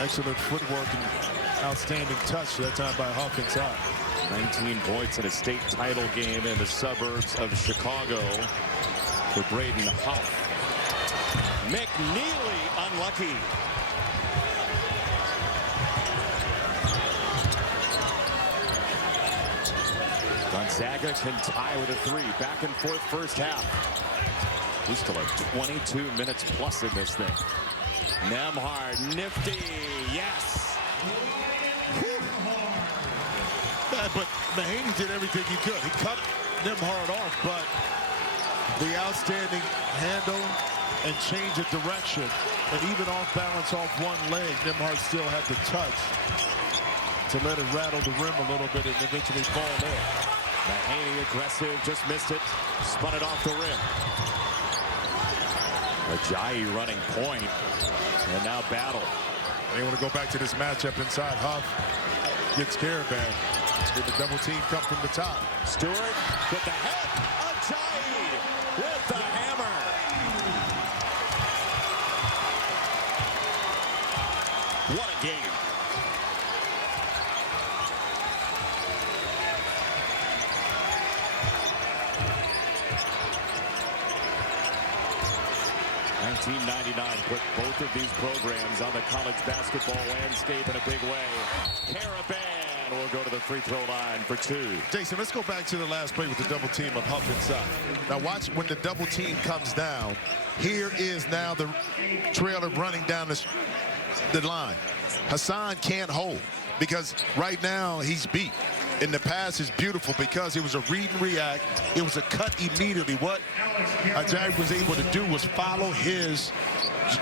Excellent footwork and outstanding touch that time by Hawkins High. 19 points in a state title game in the suburbs of Chicago for Braden Huff. McNeely unlucky. Gonzaga can tie with a 3. Back and forth first half. We still have 22 minutes plus in this thing. Nembhard, nifty, yes. But Mahaney did everything he could. He cut Nembhard off, but the outstanding handle and change of direction, and even off balance off one leg, Nembhard still had the touch to let it rattle the rim a little bit and eventually fall in. Mahaney aggressive, just missed it, spun it off the rim. Ajayi running point, and now battle. They want to go back to this matchup inside. Huff gets Karaban. Did the double team come from the top? Stewart with the head. Ajayi with the hammer. What a game. '99 put both of these programs on the college basketball landscape in a big way. Karaban will go to the free throw line for 2. Jason, let's go back to the last play with the double team of Huff inside. Now watch when the double team comes down. Here is now the trailer running down the line. Hassan can't hold because right now he's beat. And the pass is beautiful because it was a read and react. It was a cut immediately. What Ajayi was able to do was follow his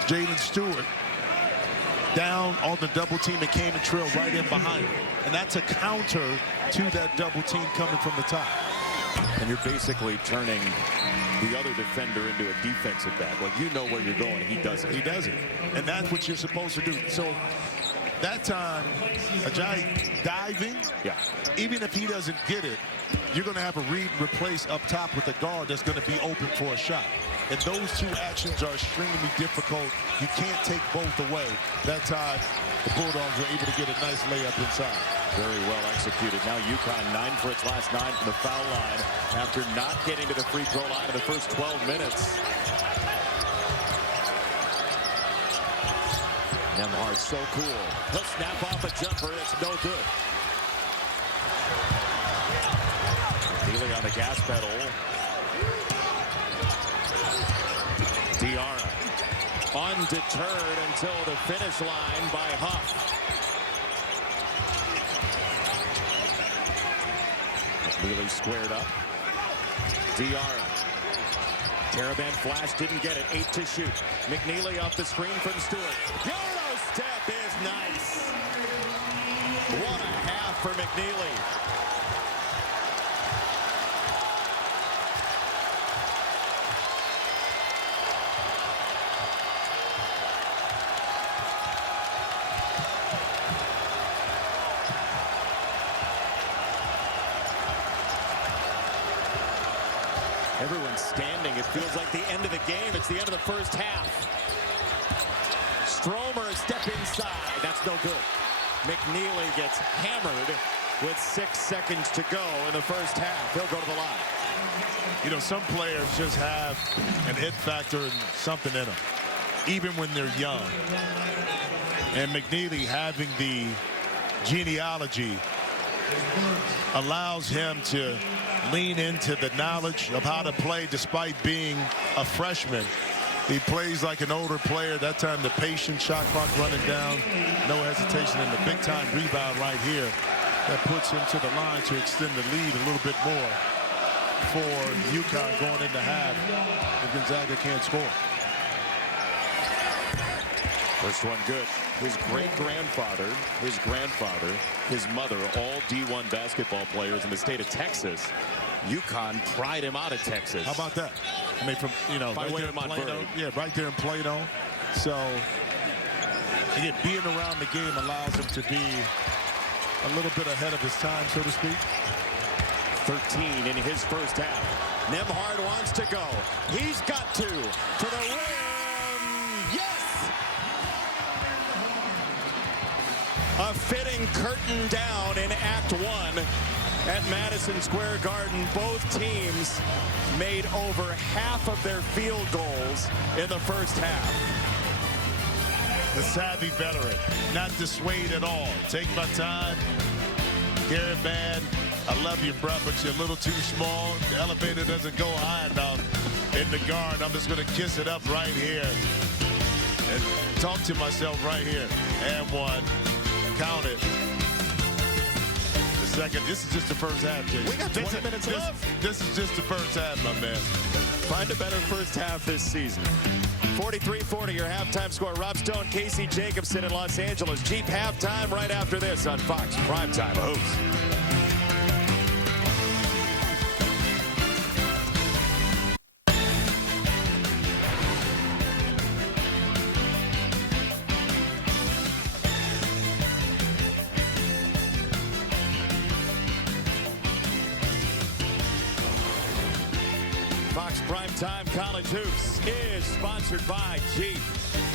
Jalen Stewart down on the double team and came and trailed right in behind him. And that's a counter to that double team coming from the top. And you're basically turning the other defender into a defensive back. Like, you know where you're going. He doesn't. He doesn't. And that's what you're supposed to do. So that time, Ajayi diving, even if he doesn't get it, you're going to have a read and replace up top with a guard that's going to be open for a shot. And those two actions are extremely difficult. You can't take both away. That time, the Bulldogs were able to get a nice layup inside. Very well executed. Now UConn 9 for its last 9 from the foul line after not getting to the free throw line in the first 12 minutes. Nembhard so cool. He'll snap off a jumper. It's no good. Neely on the gas pedal. Diarra undeterred until the finish line by Huff. Neely squared up. Diarra. Karaban flash, didn't get it. 8 to shoot. McNeely off the screen from Stewart. Euro step is nice. What a half for McNeely. Everyone's standing. It feels like the end of the game. It's the end of the first half. Stromer step inside. That's no good. McNeely gets hammered with 6 seconds to go in the first half. He'll go to the line. You know, some players just have an it factor and something in them, even when they're young. And McNeely having the genealogy allows him to lean into the knowledge of how to play despite being a freshman. He plays like an older player. That time the patient shot clock running down. No hesitation in the big time rebound right here. That puts him to the line to extend the lead a little bit more for UConn going into half if Gonzaga can't score. First one good. His great-grandfather, his grandfather, his mother, all D1 basketball players in the state of Texas. UConn pried him out of Texas. How about that? I mean, from, you know, By right way there of in Plano. Montverde. Yeah, right there in Plano. So, again, being around the game allows him to be a little bit ahead of his time, so to speak. 13 in his first half. Nembhard wants to go. He's got to the rim. Yes! A fitting curtain down in Act 1 at Madison Square Garden. Both teams made over half of their field goals in the first half. The savvy veteran, not dissuade at all. Take my time. Karaban I love you, bro, but you're a little too small. The elevator doesn't go high enough in the guard. I'm just going to kiss it up right here and talk to myself right here. And one. Count it. The second. This is just the first half, Jason. We got 20 minutes left. This is just the first half, my man. Find a better first half this season. 43-40, your halftime score. Rob Stone, Casey Jacobson in Los Angeles. Jeep halftime right after this on Fox Primetime Hoops. Fox Primetime College Hoops is sponsored by Jeep.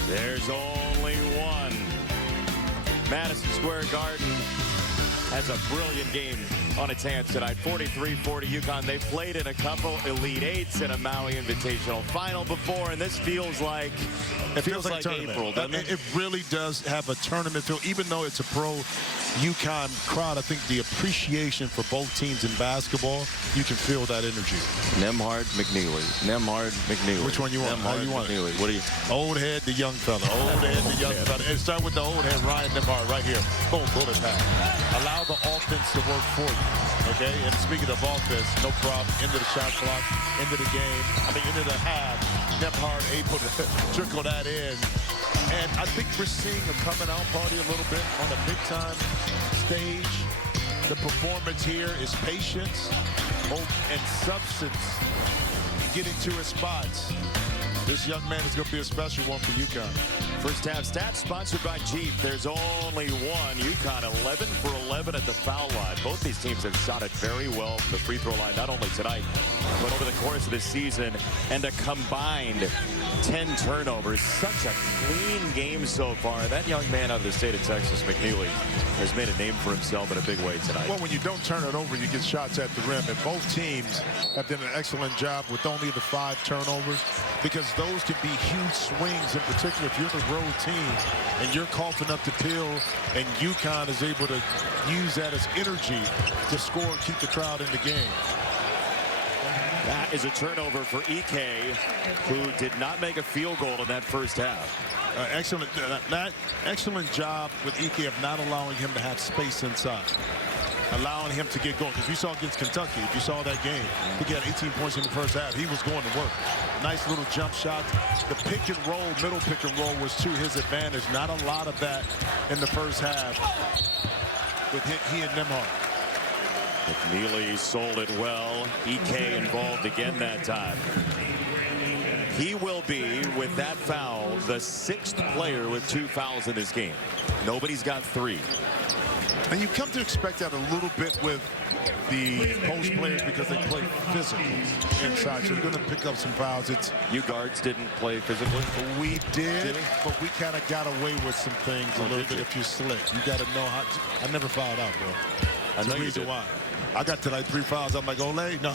There's only one. Madison Square Garden has a brilliant game on its hands tonight. 43-40 UConn. They played in a couple Elite Eights and a Maui Invitational Final before, and this feels like feels like April, doesn't it? It really does have a tournament feel. Even though it's a pro UConn crowd, I think the appreciation for both teams in basketball, you can feel that energy. Nembhard, McNeely. Nembhard, McNeely. Which one you want? How you want it? McNeely. What do you? Old head, the young fella. Old head, the young fella. And start with the old head, Ryan Nembhard, right here. Boom, bullet pass. Allow the offense to work for you. Okay, and speaking of offense, no problem. Into the shot clock, into the game. I mean, into the half. Nembhard able to trickle that in. And I think we're seeing a coming out party a little bit on a big-time stage. The performance here is patience, hope, and substance getting to his spots. This young man is going to be a special one for UConn. First half stats sponsored by Jeep. There's only one. UConn 11 for 11 at the foul line. Both these teams have shot it very well from the free throw line, not only tonight, but over the course of this season. And a combined 10 turnovers. Such a clean game so far. That young man out of the state of Texas, McNeely, has made a name for himself in a big way tonight. Well, when you don't turn it over, you get shots at the rim. And both teams have done an excellent job with only the 5 turnovers, because those can be huge swings, in particular if you're the road team and you're coughing up the pill, and UConn is able to use that as energy to score and keep the crowd in the game. That is a turnover for EK, who did not make a field goal in that first half. Excellent job with EK of not allowing him to have space inside, allowing him to get going. Because we saw against Kentucky, if you saw that game, he got 18 points in the first half. He was going to work. Nice little jump shot. The pick and roll, middle pick and roll was to his advantage. Not a lot of that in the first half with he and Nembhard. McNeely sold it well. EK involved again that time. He will be, with that foul, the 6th player with 2 fouls in this game. Nobody's got 3. And you come to expect that a little bit with the post players, because they play physical inside, so they're going to pick up some fouls. You guards didn't play physically? We did, but we kind of got away with some things a little bit. If you're slick, you got to know how. I never fouled out, bro. I know you did. Why. I got to like 3 fouls. I'm like, Ole? No.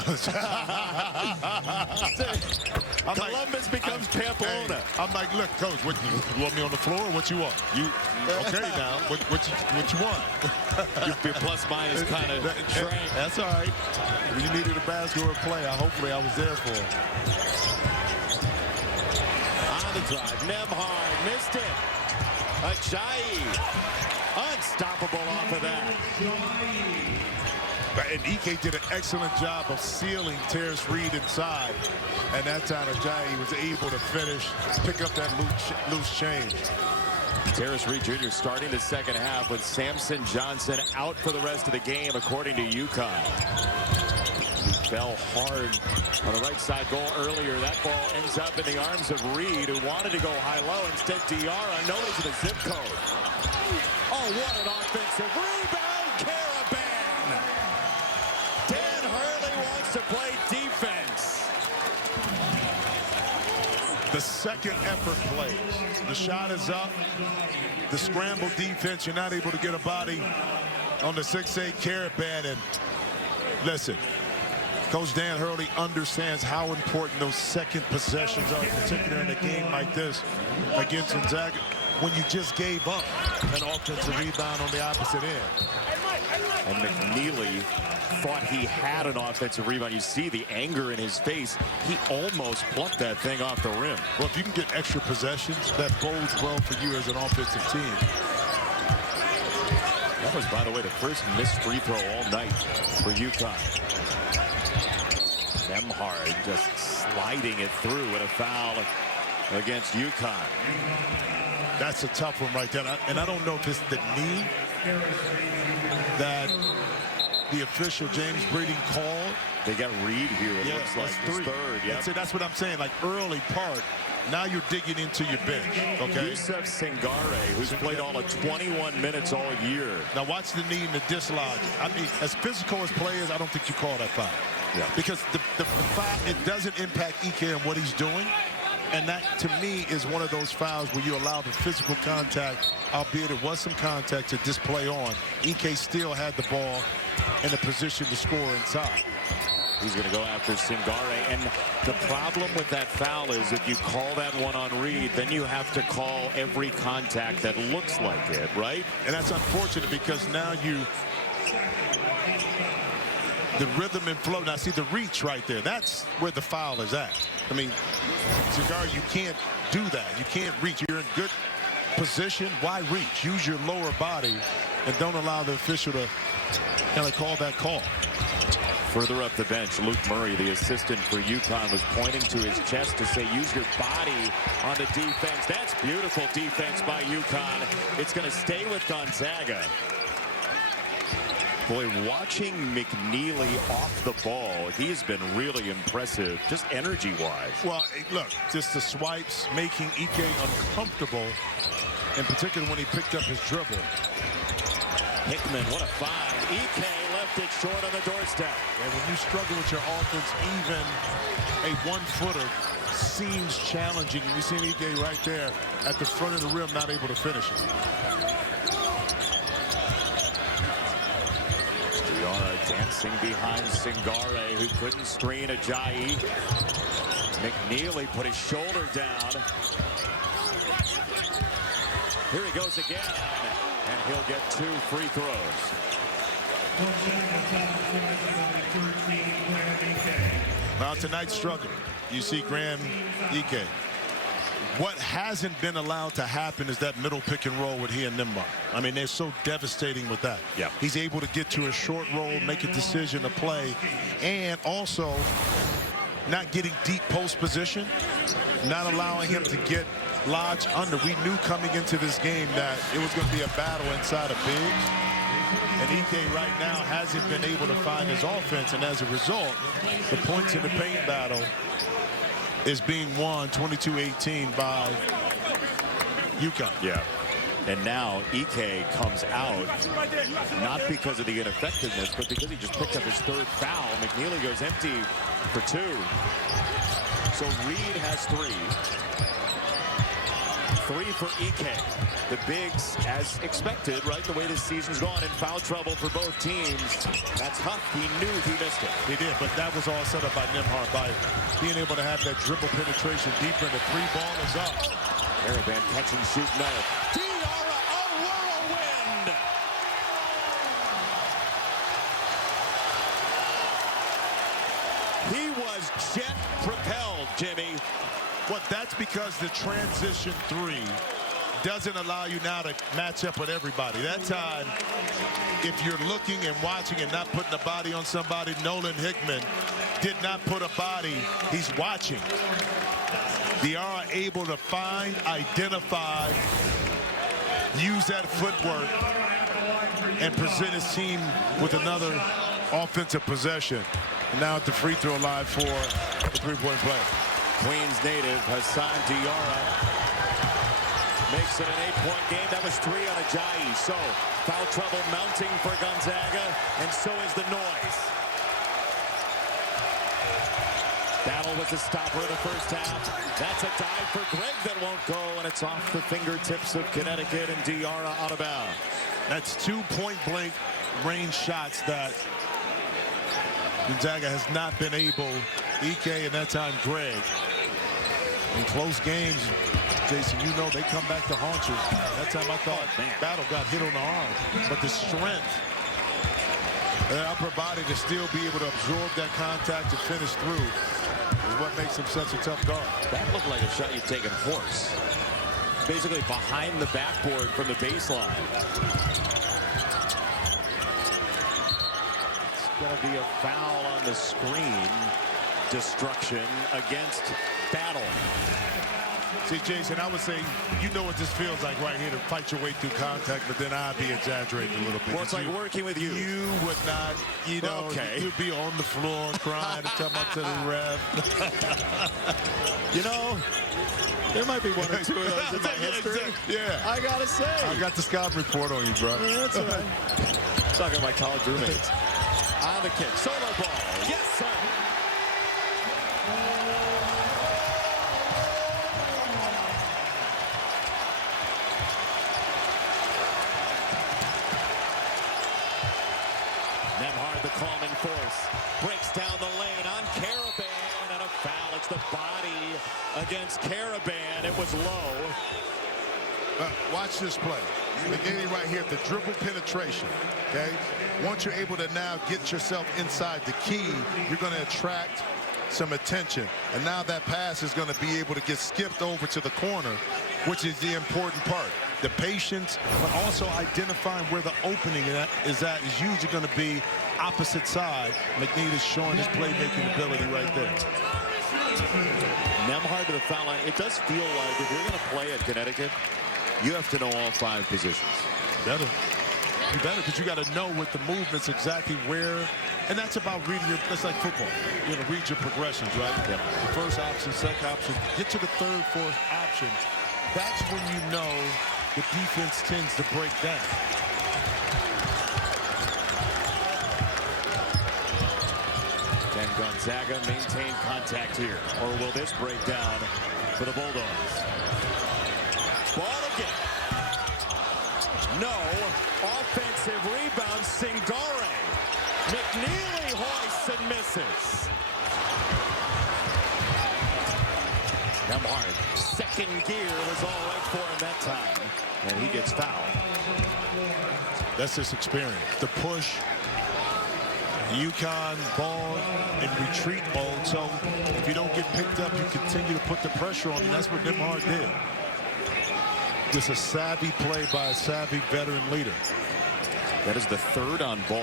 Columbus becomes Pamplona. I'm like, look, coach, what, you want me on the floor? What you want? You okay now? What you want? Your plus minus kind of train. That's all right. When you needed a basketball player, hopefully I was there for him. On the drive, Nembhard missed it. Ajayi, unstoppable off of that. And EK did an excellent job of sealing Terrace Reed inside. And that time, Ajayi was able to finish, pick up that loose change. Terrace Reed Jr. starting the second half with Samson Johnson out for the rest of the game, according to UConn. He fell hard on the right side goal earlier. That ball ends up in the arms of Reed, who wanted to go high-low. Instead, Diarra, notice the zip code. Oh, what an offensive rebound, Caravan! Dan Hurley wants to play defense. The second effort play. The shot is up. The scramble defense, you're not able to get a body on the 6'8" Caravan. And listen, Coach Dan Hurley understands how important those second possessions are, particularly in a game like this against Gonzaga, when you just gave up an offensive rebound on the opposite end. And McNeely thought he had an offensive rebound. You see the anger in his face. He almost plucked that thing off the rim. Well, if you can get extra possessions, that bodes well for you as an offensive team. That was, by the way, the first missed free throw all night for UConn. Nembhard just sliding it through with a foul against UConn. That's a tough one right there. And I don't know if it's the knee that the official James Breeding called. They got Reed here. It looks like that's his third. Yep. That's what I'm saying. Like early part. Now you're digging into your bench. Okay. Yusuf Singare, who's played all of 21 minutes all year. Now watch the knee and the dislodge. I mean, as physical as players, I don't think you call that foul. Yeah. Because the foul, it doesn't impact Ike and what he's doing. And that, to me, is one of those fouls where you allow the physical contact, albeit it was some contact, to display on. Ike still had the ball in a position to score inside. He's going to go after Singare. And the problem with that foul is if you call that one on Reed, then you have to call every contact that looks like it, right? And that's unfortunate because now the rhythm and flow. Now, see the reach right there. That's where the foul is at. I mean, Singare, you can't do that. You can't reach. You're in good position. Why reach? Use your lower body and don't allow the official to kind of call that call. Further up the bench, Luke Murray, the assistant for UConn, was pointing to his chest to say, use your body on the defense. That's beautiful defense by UConn. It's going to stay with Gonzaga. Boy, watching McNeely off the ball, he's been really impressive, just energy-wise. Well, look, just the swipes making Ike uncomfortable, in particular when he picked up his dribble. Hickman, what a find. Ike left it short on the doorstep. And when you struggle with your offense, even a one-footer seems challenging. You see Ike right there at the front of the rim, not able to finish it. Dancing behind Singare, who couldn't screen Ajayi. McNeely put his shoulder down. Here he goes again, and he'll get 2 free throws. Now tonight's struggle. You see Graham Ike. What hasn't been allowed to happen is that middle pick and roll with he and Nembhard. I mean, they're so devastating with that. Yep. He's able to get to a short roll, make a decision to play, and also not getting deep post position, not allowing him to get lodged under. We knew coming into this game that it was going to be a battle inside of bigs. And Ike right now hasn't been able to find his offense, and as a result, the points in the paint battle is being won 22-18 by UConn. Yeah. And now Ike comes out, not because of the ineffectiveness, but because he just picked up his 3rd foul. McNeely goes empty for 2. So Reed has 3. 3 for Ike. The bigs, as expected, right, the way this season's gone, in foul trouble for both teams. That's Huff. He knew he missed it. He did, but that was all set up by Nembhard by being able to have that dribble penetration deeper, and the 3 ball is up. Caravan catch and shoot, no. Diarra, a whirlwind! He was jet propelled, Jimmy. Well, that's because the transition 3 doesn't allow you now to match up with everybody. That time, if you're looking and watching and not putting a body on somebody, Nolan Hickman did not put a body. He's watching. Diarra able to find, identify, use that footwork, and present his team with another offensive possession. And now at the free throw line for the 3-point play. Queens native Hassan Diarra makes it an 8-point game. That was 3 on Ajayi. So foul trouble mounting for Gonzaga, and so is the noise. Battle was the stopper of the first half. That's a dive for Greg that won't go, and it's off the fingertips of Connecticut, and Diarra out of bounds. That's 2 point-blank range shots that Gonzaga has not been able. Ike and that time Greg. In close games, Jason, you know they come back to haunt you. That time I thought Battle got hit on the arm, but the strength That upper body to still be able to absorb that contact and finish through is what makes him such a tough guard. That looked like a shot you'd take in horse. Basically behind the backboard from the baseline. It's going to be a foul on the screen. Destruction against Battle. See, Jason, I would say, you know what this feels like right here to fight your way through contact, but then I'd be exaggerating a little bit. Well, it's like working with you. You would not, you know, okay. You'd be on the floor crying and talking about to the ref. You know, there might be one or two of those in my history. Yeah. I got to say. I got the scouting report on you, bro. Yeah, that's right. Talking to my college roommates. On the kick. Solo ball. Yes, sir. Nemhard, the calming force, breaks down the lane on Caravan, and a foul. It's the body against Caravan. It was low. Watch this play. Beginning right here, the dribble penetration, okay? Once you're able to now get yourself inside the key, you're going to attract some attention. And now that pass is going to be able to get skipped over to the corner, which is the important part. The patience, but also identifying where the opening is at is usually going to be opposite side. McNeil is showing his playmaking ability right there. Nemhard to the foul line. It does feel like if you're going to play at Connecticut, you have to know all 5 positions. Better. You better, because you got to know with the movements exactly where. And that's about reading your, that's like football. You got to read your progressions, right? Yep. The first option, second option, get to the third, fourth option. That's when you know the defense tends to break down. Can Gonzaga maintain contact here? Or will this break down for the Bulldogs? Ball again. No. Offensive rebound. Singare. McNeely hoists and misses. Nemhard, second gear was all right for him that time. And he gets fouled. That's his experience. The push, UConn ball in retreat mode. So if you don't get picked up, you continue to put the pressure on him. That's what Nemhard did. Just a savvy play by a savvy veteran leader. That is the 3rd on ball.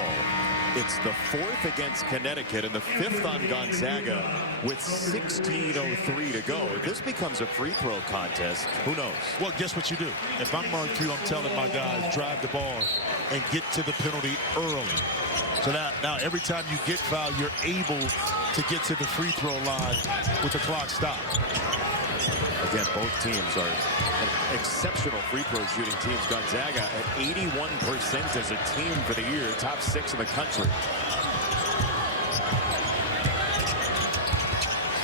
It's the 4th against Connecticut and the 5th on Gonzaga with 16:03 to go. If this becomes a free throw contest, who knows? Well, guess what you do? If I'm Mark Few, I'm telling my guys, drive the ball and get to the penalty early. So now every time you get fouled, you're able to get to the free throw line with the clock stopped. Again, both teams are exceptional free throw shooting teams. Gonzaga at 81% as a team for the year, top 6 in the country.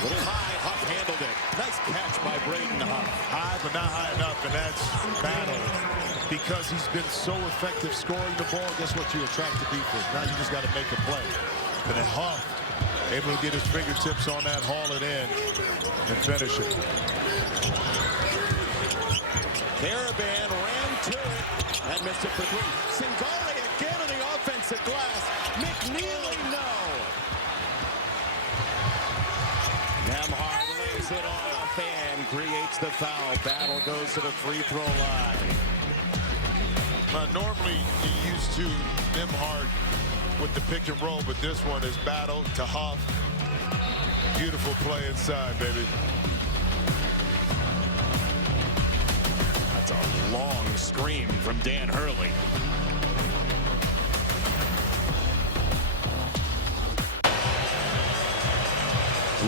Little high, Huff handled it. Nice catch by Braden Huff. High, but not high enough, and that's Battle. Because he's been so effective scoring the ball, guess what? You attract the defense. Now you just got to make a play. And then Huff able to get his fingertips on that, haul it in, and finish it. Caravan ran to it and missed it for 3. Singare again on the offensive glass. McNeely, no. Nemhard lays it off and creates the foul. Battle goes to the free throw line. Normally you're used to Nemhard with the pick and roll, but this one is Battle to Huff. Beautiful play inside, baby. That's a long scream from Dan Hurley.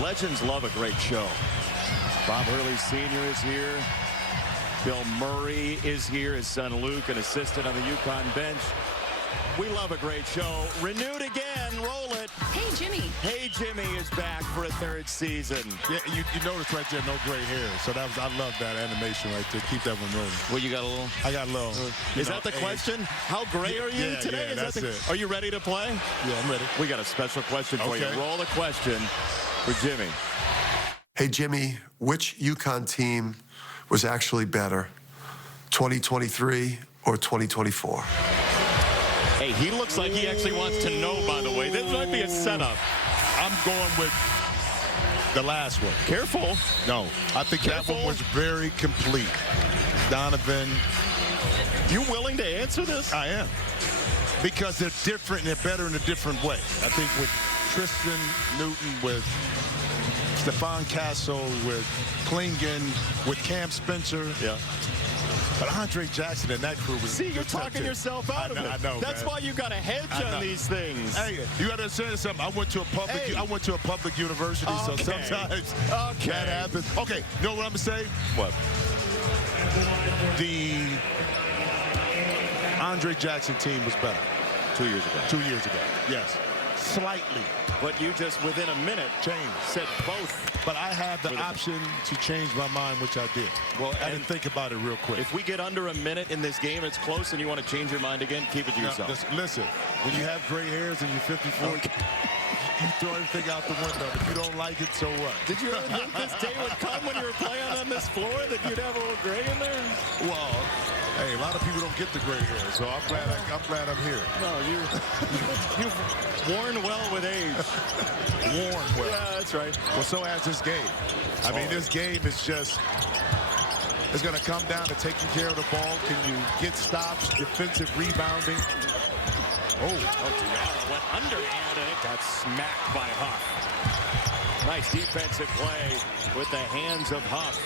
Legends love a great show. Bob Hurley Sr. is here. Bill Murray is here. His son Luke, an assistant on the UConn bench. We love a great show. Renewed again. Roll it. Hey, Jimmy. Hey, Jimmy is back for a 3rd season. Yeah, you notice right there, no gray hair. So that was, I love that animation right there. Keep that one rolling. Well, you got a little. I got a little. Is that the question? How gray are you today? Yeah, that's it. Are you ready to play? Yeah, I'm ready. We got a special question for you. Roll the question for Jimmy. Hey, Jimmy, which UConn team was actually better, 2023 or 2024? Hey, he looks like he actually wants to know, by the way. This might be a setup. I'm going with the last one. Careful. No, I think that one was very complete. Donovan. You willing to answer this? I am. Because they're different and they're better in a different way. I think with Tristan Newton, with Stephon Castle, with Klingon, with Cam Spencer. Yeah. But Andre Jackson and that crew was... See, you're talking yourself out of it. I know, That's man. why you got to hedge on these things. Hey, you got to understand something. I went to a public university, so sometimes that happens. Okay, you know what I'm going to say? What? The Andre Jackson team was better. 2 years ago. 2 years ago, yes. Slightly. But you just, within a minute, said both. But I had the option to change my mind, which I did. Well, I didn't think about it real quick. If we get under a minute in this game, it's close, and you want to change your mind again, keep it to yourself. Listen, when you have gray hairs and you're 54, you throw everything out the window. If you don't like it, so what? Did you ever think this day would come when you were playing on this floor that you'd have a little gray in there? Well, hey, a lot of people don't get the gray hair, so I'm glad I'm here. No, you've worn well with age. Worn well. Yeah, that's right. Well, so has this game. I mean, this game is just, it's going to come down to taking care of the ball. Can you get stops, defensive rebounding? Diarra went underhand, and it got smacked by Huff. Nice defensive play with the hands of Huff.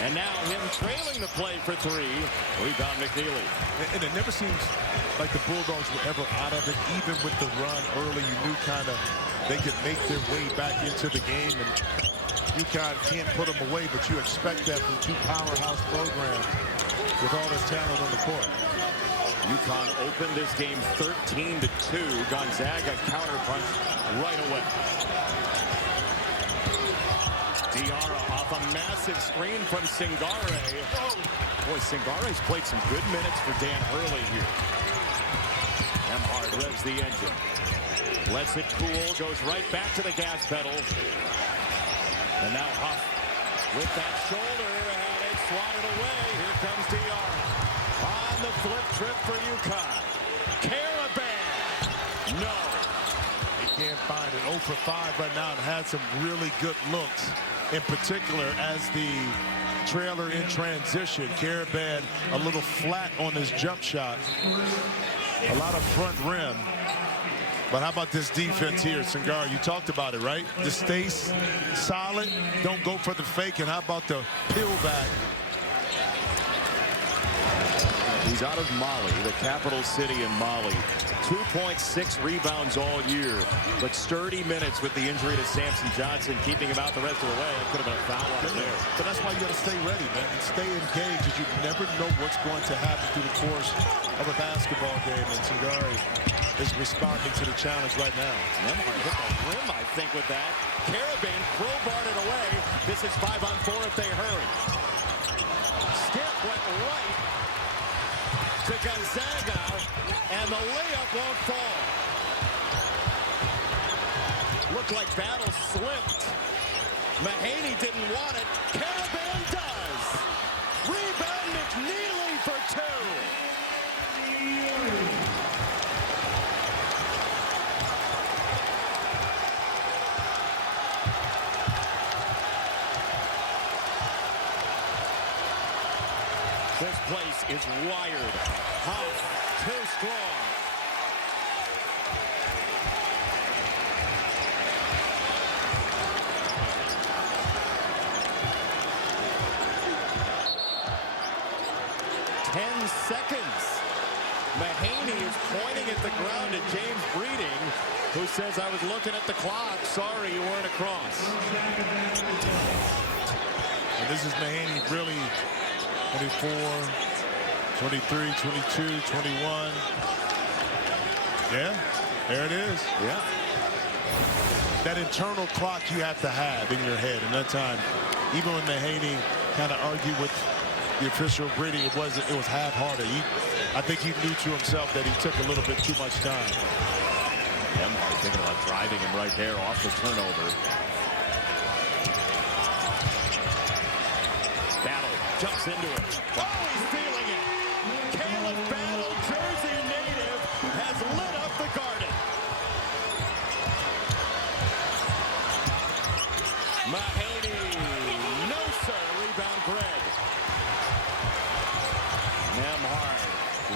And now him trailing the play for three. Rebound McNeely. And it never seems like the Bulldogs were ever out of it. Even with the run early, you knew kind of they could make their way back into the game. And UConn can't put them away, but you expect that from two powerhouse programs with all this talent on the court. UConn opened this game 13-2. Gonzaga counterpunch right away. Diarra off a massive screen from Singare. Boy, Singare's played some good minutes for Dan Hurley here. Nembhard revs the engine. Lets it cool, goes right back to the gas pedal. And now Huff with that shoulder, and it's swatted away. Here comes Diarra. On the flip trip for UConn. Caravan. No. They can't find it. 0 for 5 right now and had some really good looks. In particular, as the trailer in transition, Caravan a little flat on his jump shot. A lot of front rim. But how about this defense here, Singare? You talked about it, right? Just stay solid. Don't go for the fake. And how about the peel back? He's out of Mali, the capital city in Mali. 2.6 rebounds all year, but sturdy minutes with the injury to Samson Johnson, keeping him out the rest of the way. It could have been a foul out there. But that's why you got to stay ready, man, and stay engaged, as you never know what's going to happen through the course of a basketball game. And Singare is responding to the challenge right now. Nembhard hit the rim, I think, with that. Caravan crowbarred it away. This is 5-on-4 if they hurry. Skip went right to Gonzaga, and the layup won't fall. Looked like Battle slipped. Mahaney didn't want it. Caravan does. Rebound McNeely for two. This place is wired. Huff, too strong. Seconds. Mahaney is pointing at the ground at James Breeding, who says, I was looking at the clock. Sorry, you weren't across. And this is Mahaney really 24, 23, 22, 21. Yeah, there it is. Yeah. That internal clock you have to have in your head. And that time, even when Mahaney kind of argued with the official Brady, it was half-hearted. I think he knew to himself that he took a little bit too much time. Nembhard thinking about driving him right there off the turnover. Battle jumps into it. Oh, he's feeling it. Caleb Battle, Jersey native, has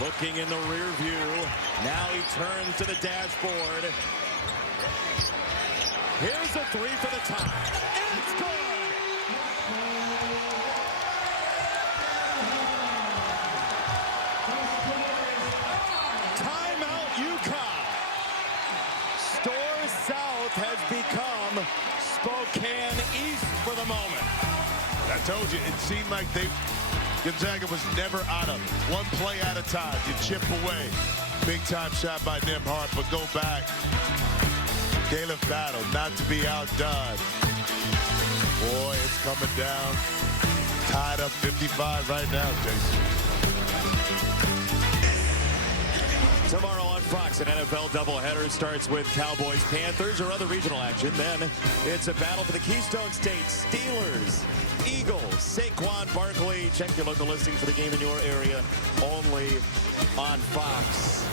Looking in the rear view. Now he turns to the dashboard. Here's a three for the tie. It's good! Timeout UConn. Store South has become Spokane East for the moment. I told you, it seemed like Gonzaga was never out of it. One play at a time. You chip away. Big time shot by Nembhard, but go back. Caleb Battle, not to be outdone. Boy, it's coming down. Tied up 55 right now, Jason. Tomorrow on Fox, an NFL doubleheader starts with Cowboys-Panthers or other regional action. Then it's a battle for the Keystone State. Steelers, Eagles, Saquon Barkley. Check your local listing for the game in your area. Only on Fox.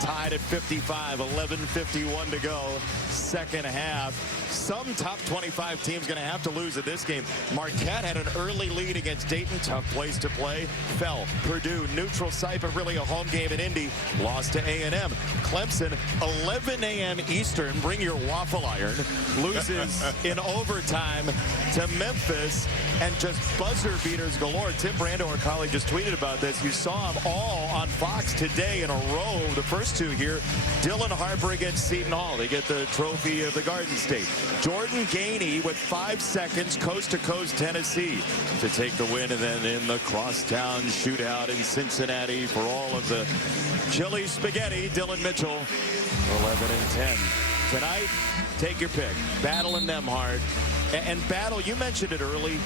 Tied at 55, 11:51 to go. Second half. Some top 25 teams going to have to lose at this game. Marquette had an early lead against Dayton. Tough place to play. Fell. Purdue, neutral site, but really a home game in Indy. Lost to A&M. Clemson, 11 a.m. Eastern. Bring your waffle iron. Loses in overtime to Memphis. And just buzzer beaters galore. Tim Brando, our colleague, just tweeted about this. You saw them all on Fox today in a row. The first two here. Dylan Harper against Seton Hall. They get the trophy of the Garden State. Jordan Gainey with 5 seconds, coast-to-coast Tennessee to take the win. And then in the crosstown shootout in Cincinnati for all of the chili spaghetti, Dylan Mitchell, 11 and 10. Tonight, take your pick. Battle and Nembhard. And Battle, you mentioned it early.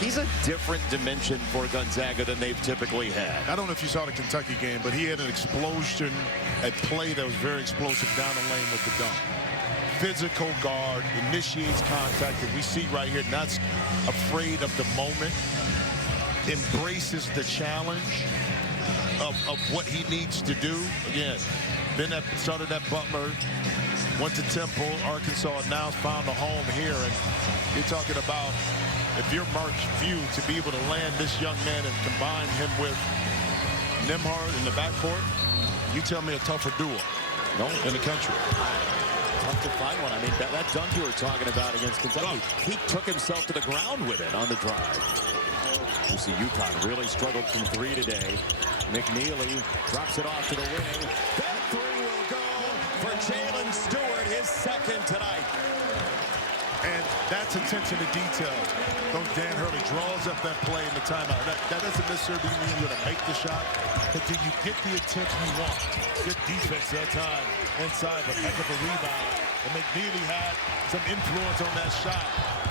He's a different dimension for Gonzaga than they've typically had. I don't know if you saw the Kentucky game, but he had an explosion at play that was very explosive down the lane with the dunk. Physical guard, initiates contact that we see right here, not afraid of the moment, embraces the challenge of what he needs to do. Again, started at Butler, went to Temple, Arkansas, now found a home here. And you're talking about, if you're Mark Few, to be able to land this young man and combine him with Nembhard in the backcourt, you tell me a tougher duo in the country. Tough to find one. I mean, that dunk you were talking about against Kentucky, he took himself to the ground with it on the drive. You see UConn really struggled from three today. McNeely drops it off to the wing. That three will go for Jalen Stewart, his second tonight. And that's attention to detail. Coach Dan Hurley draws up that play in the timeout. That doesn't necessarily mean you're going to make the shot, but do you get the attention you want? Good defense that time inside, but heck of a rebound. And McNeely had some influence on that shot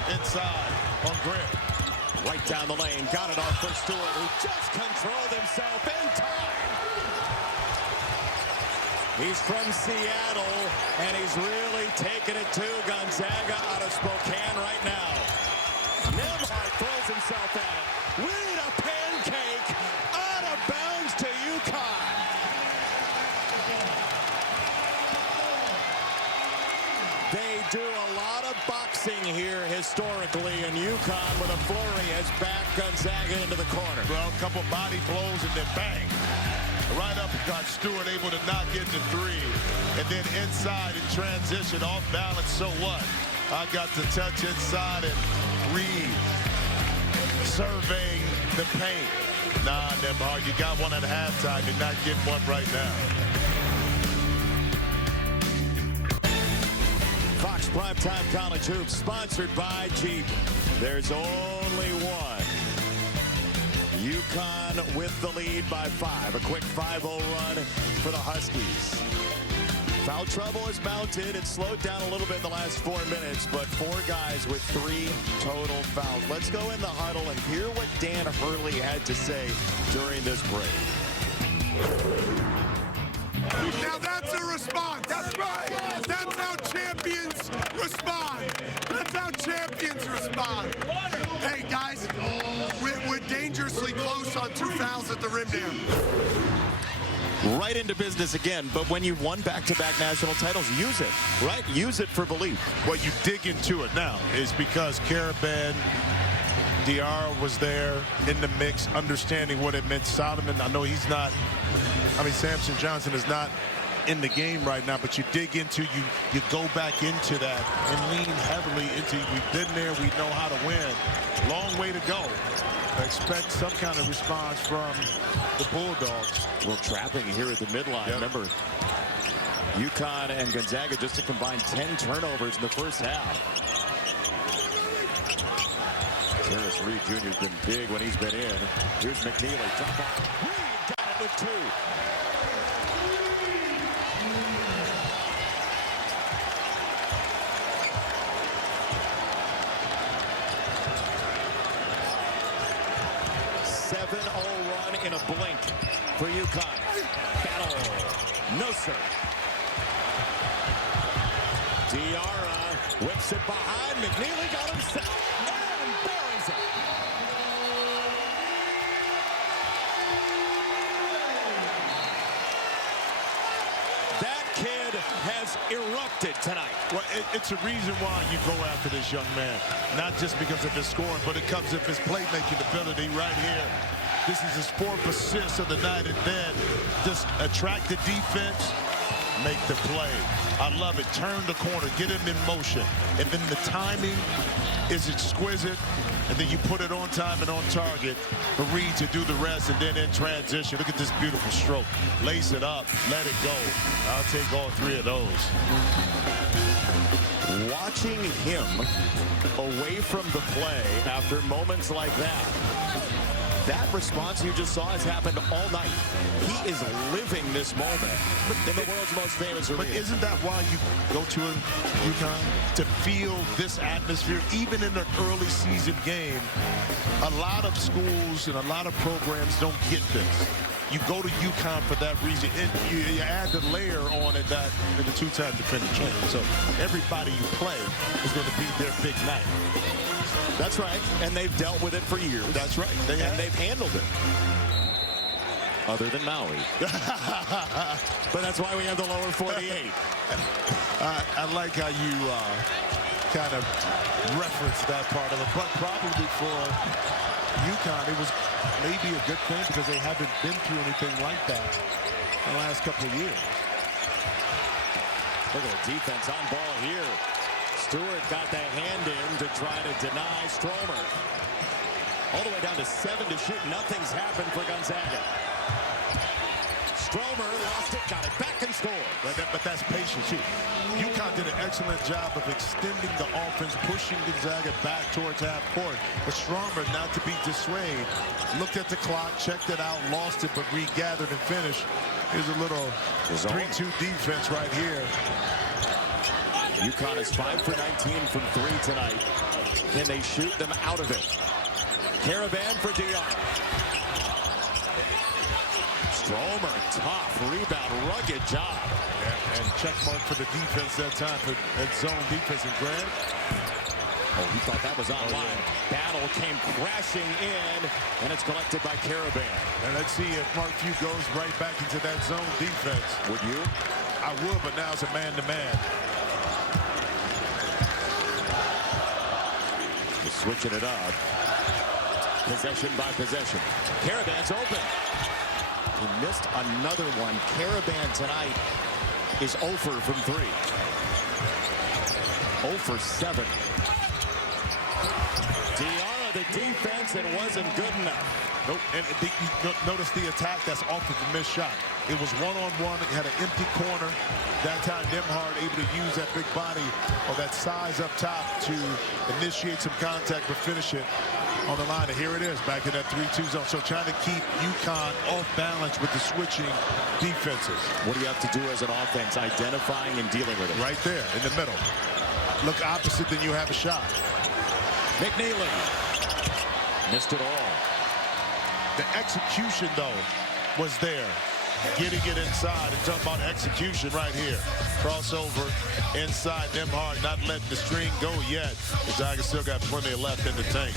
inside on Grant. Right down the lane, got it off for Stewart, who just controlled himself in time. He's from Seattle, and he's really taking it to Gonzaga out of Spokane right now. Nembhard throws himself at it. With a pancake out of bounds to UConn. They do a lot of boxing here historically, and UConn with a flurry has backed Gonzaga into the corner. Well, a couple body blows and then bang. Right uppercut, Stewart able to knock into three. And then inside in transition, off balance, so what? I got to touch inside and Reed surveying the paint. Nah, Nembhard, you got one at halftime. You're not getting one right now. Fox Primetime College Hoops, sponsored by Jeep. There's only one. UConn with the lead by 5. A quick 5-0 run for the Huskies. Foul trouble is mounted. It slowed down a little bit in the last 4 minutes, but 4 guys with 3 total fouls. Let's go in the huddle and hear what Dan Hurley had to say during this break. Now that's a response. That's right. That's how champions respond. That's how champions respond. Hey, guys, we're dangerously close on 2 fouls at the rim there. Right into business again, but when you've won back-to-back national titles, use it, right? Use it for belief. What you dig into it now is because Karaban, Diarra was there in the mix, understanding what it meant. Solomon, I know he's not I mean, Samson Johnson is not in the game right now, but you dig into, you go back into that and lean heavily into, we've been there, we know how to win. Long way to go. I expect some kind of response from the Bulldogs. A little trapping here at the midline. Yep. Remember, UConn and Gonzaga just to combine 10 turnovers in the first half. Terrence Reed Jr. has been big when he's been in. Here's McNeely. Top off. Reed got it with 2. Run in a blink for UConn. Battle. No, sir. Diarra whips it behind. McNeely got him set and buries it. That kid has erupted tonight. Well, it's a reason why you go after this young man. Not just because of his scoring, but it comes of his playmaking ability right here. This is his 4th assist of the night, and then just attract the defense, make the play. I love it. Turn the corner, get him in motion, and then the timing is exquisite, and then you put it on time and on target for Reed to do the rest, and then in transition. Look at this beautiful stroke. Lace it up, let it go. I'll take all 3 of those. Watching him away from the play after moments like that response you just saw has happened all night. He is living this moment in the world's most famous arena. But isn't that why you go to UConn? To feel this atmosphere, even in an early season game. A lot of schools and a lot of programs don't get this. You go to UConn for that reason, and you add the layer on it that you're the 2-time defending champ. So everybody you play is going to be their big night. That's right, and they've dealt with it for years. That's right. They've handled it. Other than Maui. But that's why we have the lower 48. I like how you kind of reference that part of it, but probably for UConn, it was maybe a good thing because they haven't been through anything like that in the last couple of years. Look at the defense on ball here. Stewart got the hand in to try to deny Stromer. All the way down to 7 to shoot. Nothing's happened for Gonzaga. Stromer lost it, got it back and scored. But that's patience too. UConn did an excellent job of extending the offense, pushing Gonzaga back towards half court. But Stromer, not to be dissuaded, looked at the clock, checked it out, lost it, but regathered and finished. Here's a little 3-2 defense right here. UConn is 5 for 19 from 3 tonight. Can they shoot them out of it? Caravan for Diarra. Stromer, tough rebound, rugged job. Yeah, and check mark for the defense that time for that zone defense. And Grant. Oh, he thought that was online. Battle came crashing in, and it's collected by Caravan. And let's see if Mark Few goes right back into that zone defense. Would you? I would, but now it's a man-to-man. Switching it up. Possession by possession. Caravan's open. He missed another one. Caravan tonight is 0 from 3. 0 for 7. Diarra, the defense, it wasn't good enough. Nope. And notice the attack that's off of the missed shot. It was one-on-one. It had an empty corner. That time, Nembhard able to use that big body or that size up top to initiate some contact but finish it on the line. And here it is, back in that 3-2 zone. So trying to keep UConn off balance with the switching defenses. What do you have to do as an offense? Identifying and dealing with it. Right there in the middle. Look opposite, then you have a shot. McNeely missed it all. The execution, though, was there. Getting it inside and talking about execution right here. Crossover inside. Nembhard not letting the string go yet. Gonzaga still got plenty left in the tank.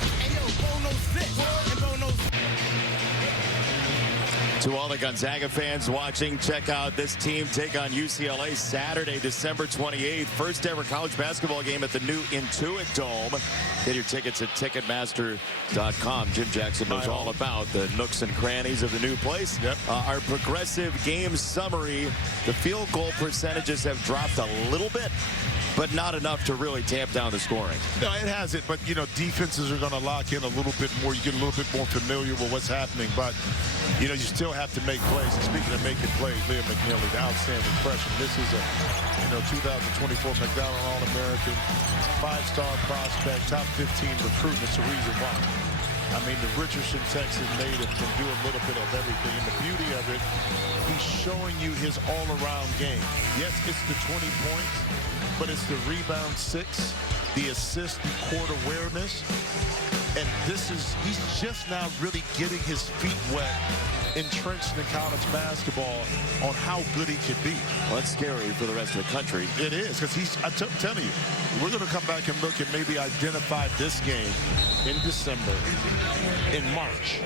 To all the Gonzaga fans watching, check out this team take on UCLA Saturday, December 28th. First ever college basketball game at the new Intuit Dome. Get your tickets at Ticketmaster.com. Jim Jackson knows all about the nooks and crannies of the new place. Yep. Our progressive game summary, the field goal percentages have dropped a little bit, but not enough to really tamp down the scoring. No, it hasn't, but, you know, defenses are going to lock in a little bit more. You get a little bit more familiar with what's happening, but, you know, you still have to make plays. And speaking of making plays, Liam McNeely, the outstanding freshman. This is a, 2024 McDonald All-American, 5-star prospect, top 15 recruit. That's the reason why. I mean, the Richardson, Texas native can do a little bit of everything. And the beauty of it, he's showing you his all-around game. Yes, it's the 20 points, but it's the rebound 6, the assist and court awareness. And he's just now really getting his feet wet, entrenched in college basketball on how good he can be. Well, that's scary for the rest of the country. It is, because I'm telling you, we're going to come back and look and maybe identify this game in December, in March,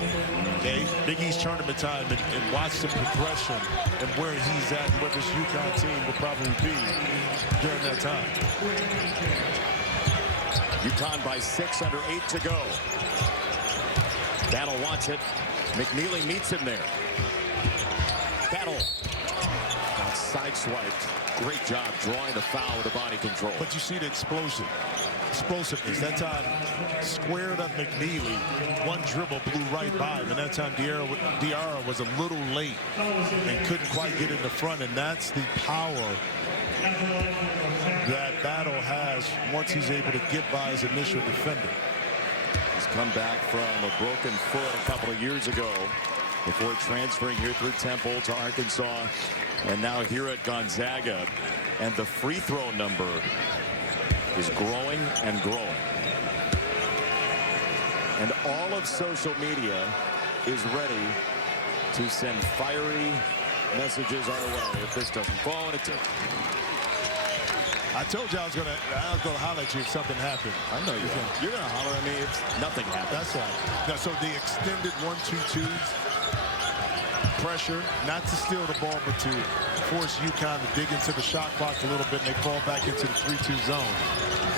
okay? Big East tournament time, and watch the progression and where he's at and where this UConn team will probably be during that time. UConn by 6 under 8 to go. Battle wants it. McNeely meets him there. Battle. Got sideswiped. Great job drawing the foul with the body control. But you see the explosiveness. That time, squared up McNeely. One dribble blew right by him. And that time, Diarra was a little late and couldn't quite get in the front. And that's the power that Battle has once he's able to get by his initial defender. He's come back from a broken foot a couple of years ago before transferring here through Temple to Arkansas, and now here at Gonzaga. And the free throw number is growing and growing. And all of social media is ready to send fiery messages our way if this doesn't fall. And I told you I was gonna holler at you if something happened. I know you are. You're gonna holler at me if nothing happens. That's right. Now, so the extended 1-2-2 pressure, not to steal the ball, but to force UConn to dig into the shot clock a little bit, and they fall back into the 3-2 zone.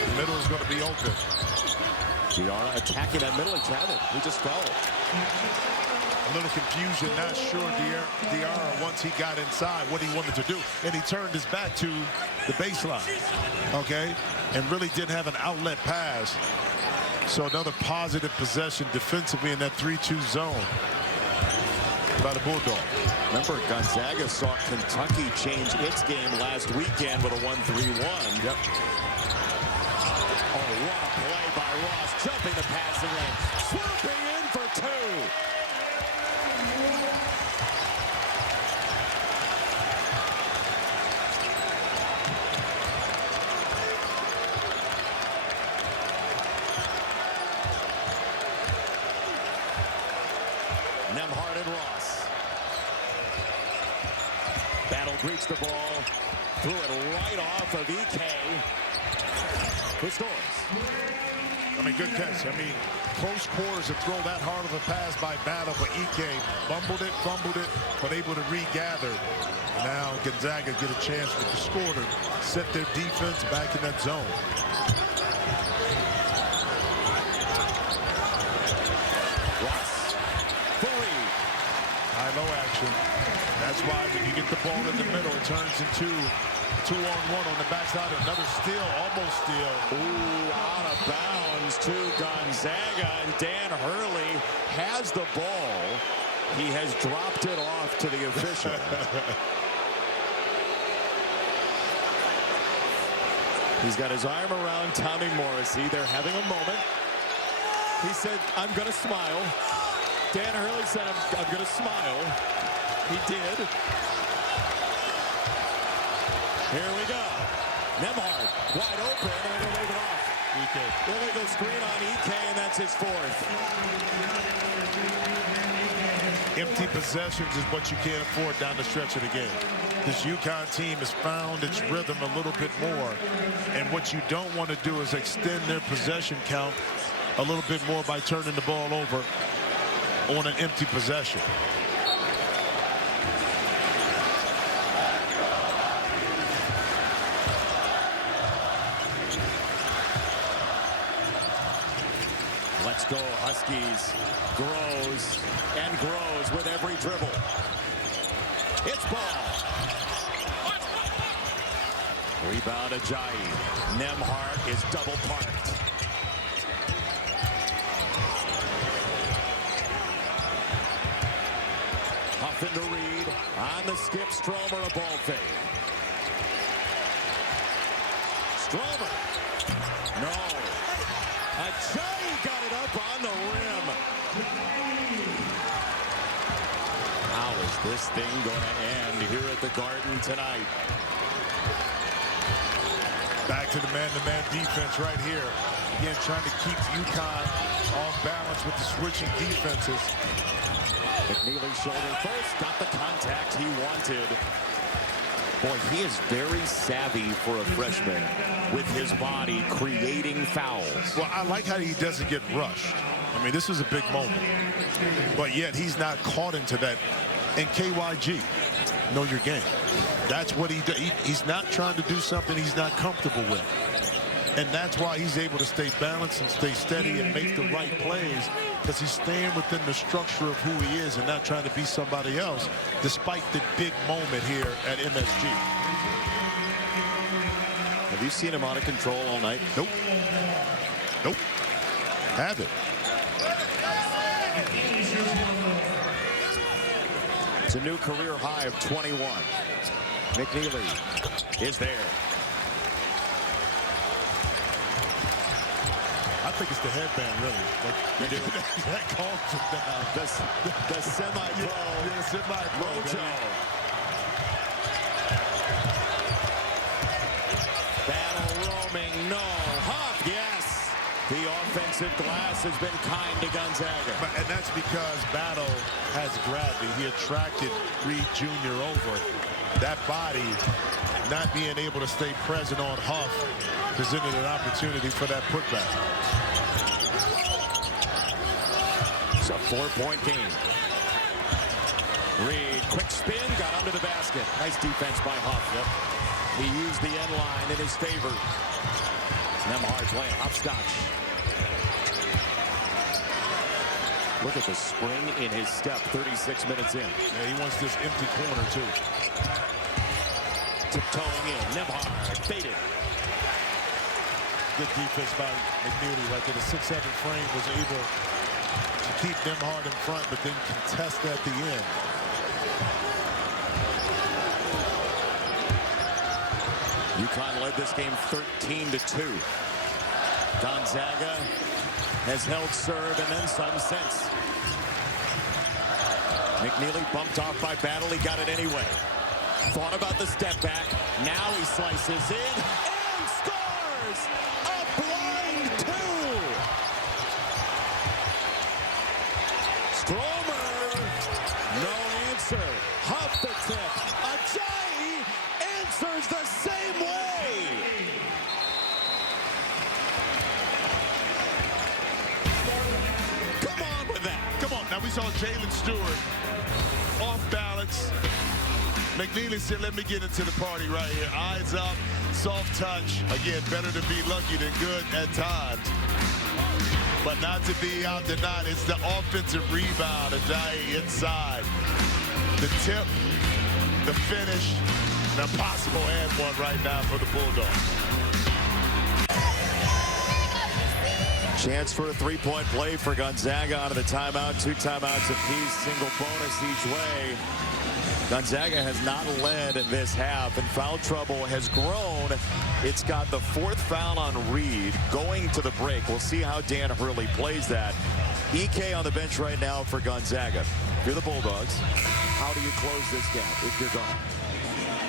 The middle is going to be open. Diarra attacking that middle. He traveled. He just fell. A little confusion, not sure Diarra, once he got inside, what he wanted to do. And he turned his back to the baseline, okay? And really didn't have an outlet pass. So another positive possession defensively in that 3-2 zone by the Bulldog. Remember, Gonzaga saw Kentucky change its game last weekend with a 1-3-1. Yep. Oh, what a play by Ross, jumping the passing lane, swooping in for 2. Nembhard and Ross. Battle greets the ball, threw it right off of EK. Who scores? I mean, good catch. I mean, close quarters to throw that hard of a pass by Battle, but EK fumbled it, but able to regather. And now Gonzaga get a chance with the score to set their defense back in that zone. High-low action. That's why when you get the ball in the middle, it turns into 2-on-1 on the backside. Another steal, almost steal. Ooh, out of bounds to Gonzaga. And Dan Hurley has the ball. He has dropped it off to the official. He's got his arm around Tommy Morrissey. They're having a moment. He said, I'm going to smile. Dan Hurley said, I'm going to smile. He did. Here we go. Nembhard wide open, and they're going to wave it off. EK. Illegal screen on EK, and that's his 4th. Empty possessions is what you can't afford down the stretch of the game. This UConn team has found its rhythm a little bit more, and what you don't want to do is extend their possession count a little bit more by turning the ball over on an empty possession. Let's go Huskies grows and grows with every dribble. It's ball. Rebound Ajayi. Nembhard is double parked. Huff into Reed. On the skip, Stromer, a ball fake. Stromer. No. Ajayi got it up on the rim. How is this thing going to end here at the Garden tonight? Back to the man-to-man defense right here. Again, trying to keep UConn off balance with the switching defenses. McNeely's shoulder first, got the contact he wanted. Boy, he is very savvy for a freshman with his body creating fouls. Well, I like how he doesn't get rushed. I mean, this was a big moment. But yet he's not caught into that. And KYG, know your game. That's what he does. He's not trying to do something he's not comfortable with. And that's why he's able to stay balanced and stay steady and make the right plays, because he's staying within the structure of who he is and not trying to be somebody else, despite the big moment here at MSG. Have you seen him out of control all night? Nope. Nope. Have it. It's a new career high of 21. McNeely is there. I think it's the headband, really. Like, you do. That calms him down. The semi-pro. Yeah, semi-pro. Mojo. Battle roaming. No. Huff. Yes. The offensive glass has been kind to Gonzaga. And that's because Battle has gravity. He attracted Reed Jr. over. That body not being able to stay present on Huff presented an opportunity for that putback. It's a 4-point game. Reed, quick spin, got under the basket. Nice defense by Huff. Yep. He used the end line in his favor. Nembhard playing hopscotch. Look at the spring in his step, 36 minutes in. Yeah, he wants this empty corner, too. Tiptoeing in, Nembhard faded. Good defense by McNeely, like in a 6-7 frame, was able to keep Nembhard in front, but then contest at the end. UConn led this game 13-2. Gonzaga has held serve and then some since. McNeely bumped off by Battle. He got it anyway. Thought about the step back. Now he slices in and scores! A blind two! Stromer, no answer. Huff the tip. Ajayi answers the same way. Come on with that. Come on, now we saw Jalen Stewart off balance. McNeely said, let me get into the party right here. Eyes up, soft touch. Again, better to be lucky than good at times. But not to be outdenied. It's the offensive rebound. Ajayi inside. The tip, the finish, an impossible and one right now for the Bulldogs. Chance for a three-point play for Gonzaga out of the timeout. 2 timeouts apiece, single bonus each way. Gonzaga has not led in this half, and foul trouble has grown. It's got the 4th foul on Reed going to the break. We'll see how Dan Hurley plays that. EK on the bench right now for Gonzaga. If you're the Bulldogs, how do you close this gap if you're gone?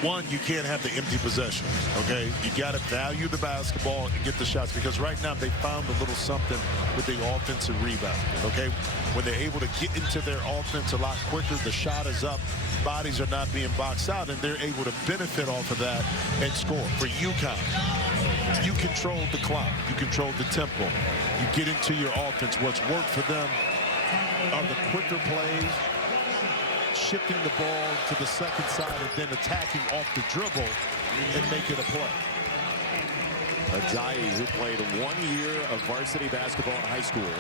One, you can't have the empty possession, okay? You got to value the basketball and get the shots, because right now they found a little something with the offensive rebound, okay? When they're able to get into their offense a lot quicker, the shot is up, bodies are not being boxed out, and they're able to benefit off of that and score. For UConn, you control the clock, you control the tempo, you get into your offense. What's worked for them are the quicker plays, shifting the ball to the second side and then attacking off the dribble and make it a play. Ajayi, who played 1 year of varsity basketball in high school,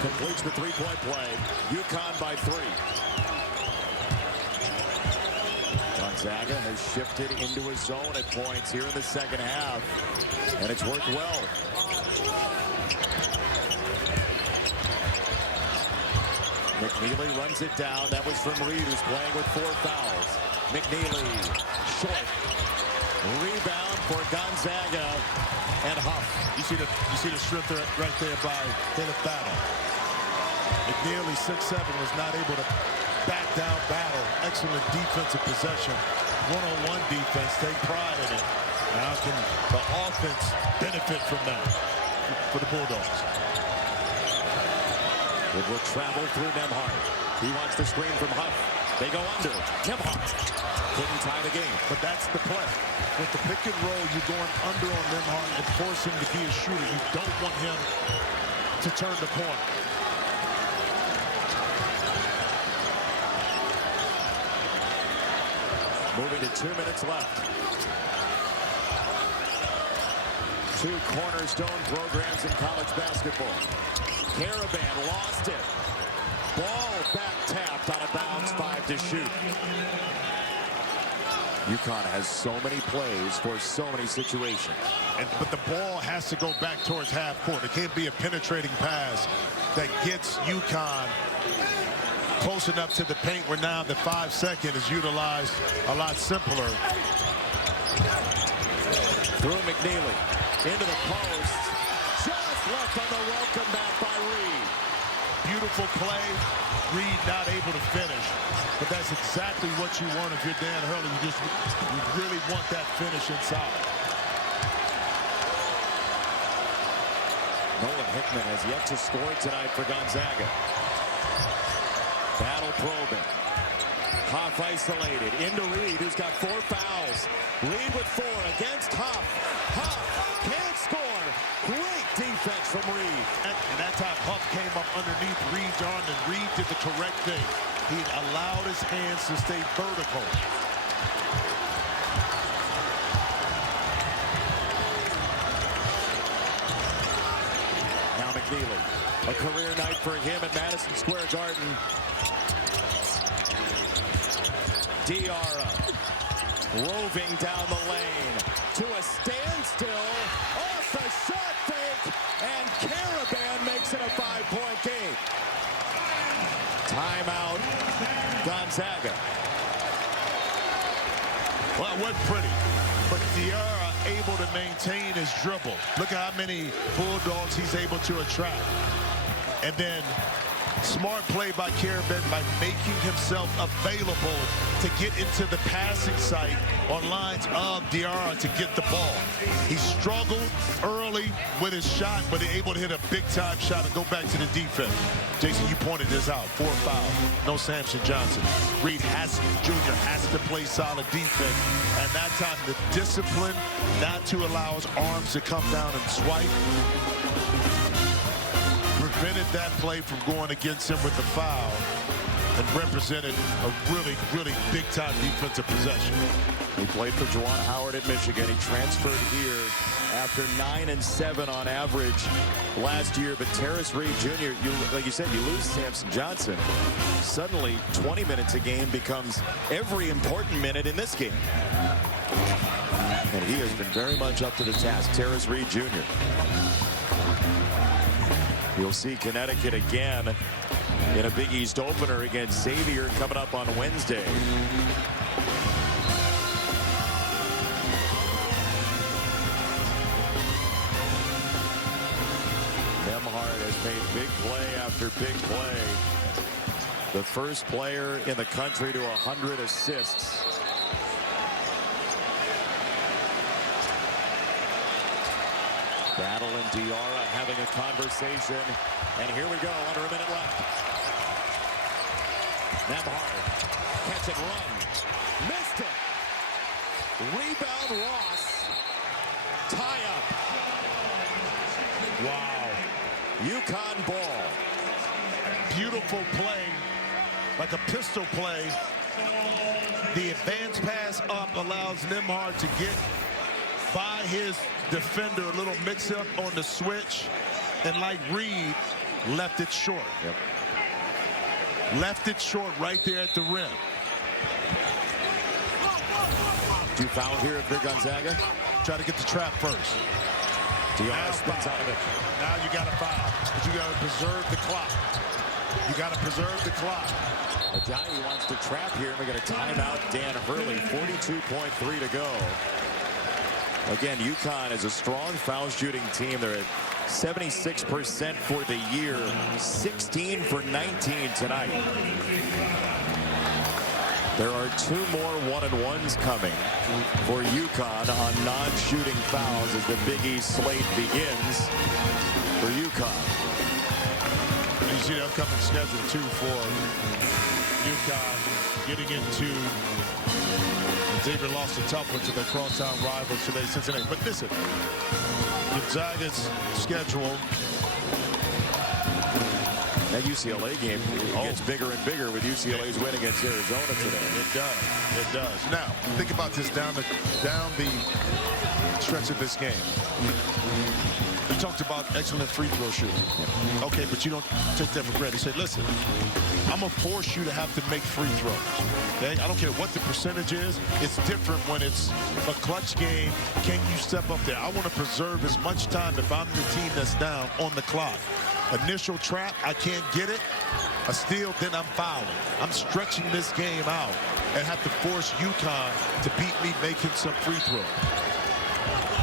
completes the three-point play. UConn by 3. Gonzaga has shifted into a zone at points here in the second half, and it's worked well. McNeely runs it down. That was from Reed, who's playing with 4 fouls. McNeely, short. Rebound for Gonzaga and Huff. You see the strength right there by Caleb Battle. McNeely, 6'7", was not able to back down Battle. Excellent defensive possession. One-on-one defense. Take pride in it. Now can the offense benefit from that for the Bulldogs? It will travel through Nembhard. He wants the screen from Huff. They go under. Nembhard couldn't tie the game. But that's the play. With the pick and roll, you're going under on Nembhard and force him to be a shooter. You don't want him to turn the corner. Moving to 2 minutes left. 2 cornerstone programs in college basketball. Caravan lost it. Ball back tapped on a bounce, 5 to shoot. UConn has so many plays for so many situations. But the ball has to go back towards half court. It can't be a penetrating pass that gets UConn close enough to the paint where now the 5-second is utilized a lot simpler. Through McNeely. Into the post. Just left on the welcome back by Reed. Beautiful play. Reed not able to finish. But that's exactly what you want if you're Dan Hurley. You really want that finish inside. Nolan Hickman has yet to score tonight for Gonzaga. Battle probing. Huff isolated. Into Reed, who's got 4 fouls. Reed with 4 against Huff. Huff can't score. Great defense from Reed. And that time Huff came up underneath Reed's arm, and Reed did the correct thing. He allowed his hands to stay vertical. Now McNeely. A career night for him at Madison Square Garden. Diarra roving down the lane to a standstill off the shot fake, and Caravan makes it a 5-point game. Timeout, Gonzaga. Well, it wasn't pretty, but Diarra able to maintain his dribble. Look at how many Bulldogs he's able to attract. And then smart play by Caravan by making himself available to get into the passing site on lines of Diarra to get the ball. He struggled early with his shot, but he's able to hit a big-time shot and go back to the defense. Jason, you pointed this out. 4 fouls. No Samson Johnson. Reed Jr. has to play solid defense. And that time, the discipline not to allow his arms to come down and swipe prevented that play from going against him with the foul and represented a really, really big-time defensive possession. He played for Juwan Howard at Michigan. He transferred here after 9 and 7 on average last year. But Terrace Reed Jr., like you said, you lose Samson Johnson. Suddenly, 20 minutes a game becomes every important minute in this game. And he has been very much up to the task. Terrace Reed Jr. You'll see Connecticut again in a Big East opener against Xavier coming up on Wednesday. Nembhard has made big play after big play. The first player in the country to 100 assists. Battle and Diarra having a conversation. And here we go, under a minute left. Nembhard, catch and run. Missed it. Rebound Ross. Tie up. Wow. UConn ball. Beautiful play, like a pistol play. The advance pass up allows Nembhard to get by his defender, a little mix-up on the switch, and like Reed, left it short. Left it short right there at the rim. 2 fouls here at Gonzaga. Try to get the trap first. Diarra spins out of it. Now you got to foul, but you got to preserve the clock. You got to preserve the clock. Ajayi wants to trap here. We got a timeout. Dan Hurley, 42.3 to go. Again, UConn is a strong foul shooting team. They're at 76% for the year, 16 for 19 tonight. There are 2 more 1-and-1s coming for UConn on non-shooting fouls as the Big East slate begins for UConn. You see the upcoming schedule, too, for UConn getting into. Xavier lost a tough one to their crosstown rivals today, Cincinnati. But listen, Gonzaga's schedule. That UCLA game gets bigger and bigger with UCLA's win against Arizona today. It does. It does. Now, think about this down the stretch of this game. You talked about excellent free throw shooting. Okay, but you don't take that for granted. You say, listen, I'm going to force you to have to make free throws. Okay? I don't care what the percentage is. It's different when it's a clutch game. Can you step up there? I want to preserve as much time if I'm the team that's down on the clock. Initial trap, I can't get it. A steal, then I'm fouling. I'm stretching this game out and have to force UConn to beat me making some free throws.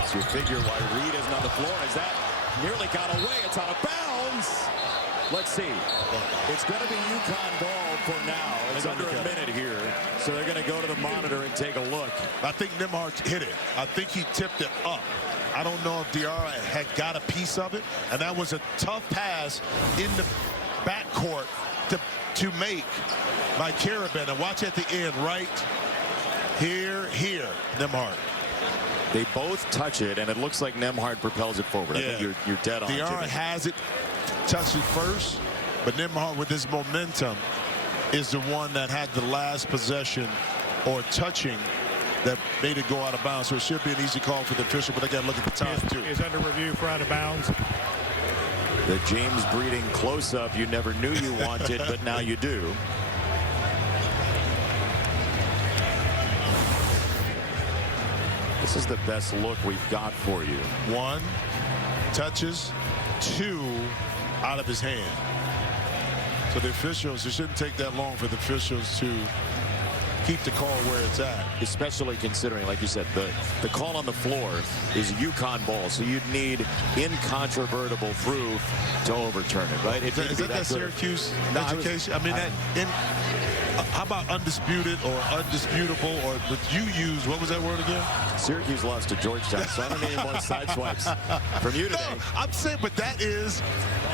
So you figure why Reed isn't on the floor. As that nearly got away, it's out of bounds. Let's see. It's going to be UConn ball for now. It's under a minute here. So they're going to go to the monitor and take a look. I think Nembhard hit it. I think he tipped it up. I don't know if Diarra had got a piece of it. And that was a tough pass in the backcourt to make by Karaban. And watch at the end, right here, Nembhard. They both touch it, and it looks like Nembhard propels it forward. Yeah. I think you're dead on. Diarra has it, touched it first, but Nembhard with this momentum is the one that had the last possession or touching that made it go out of bounds. So it should be an easy call for the official, but they got to look at the time too. Is under review for out of bounds. The James Breeding close-up you never knew you wanted, but now you do. This is the best look we've got for you. 1, touches, 2, out of his hand. So the officials, it shouldn't take that long for the officials to keep the call where it's at. Especially considering, like you said, the call on the floor is UConn ball, so you'd need incontrovertible proof to overturn it, right? Is that Syracuse education? I mean, how about undisputed or undisputable, or would you use, what was that word again? Syracuse lost to Georgetown, so I don't need any more side swipes from you today. No, I'm saying, but that is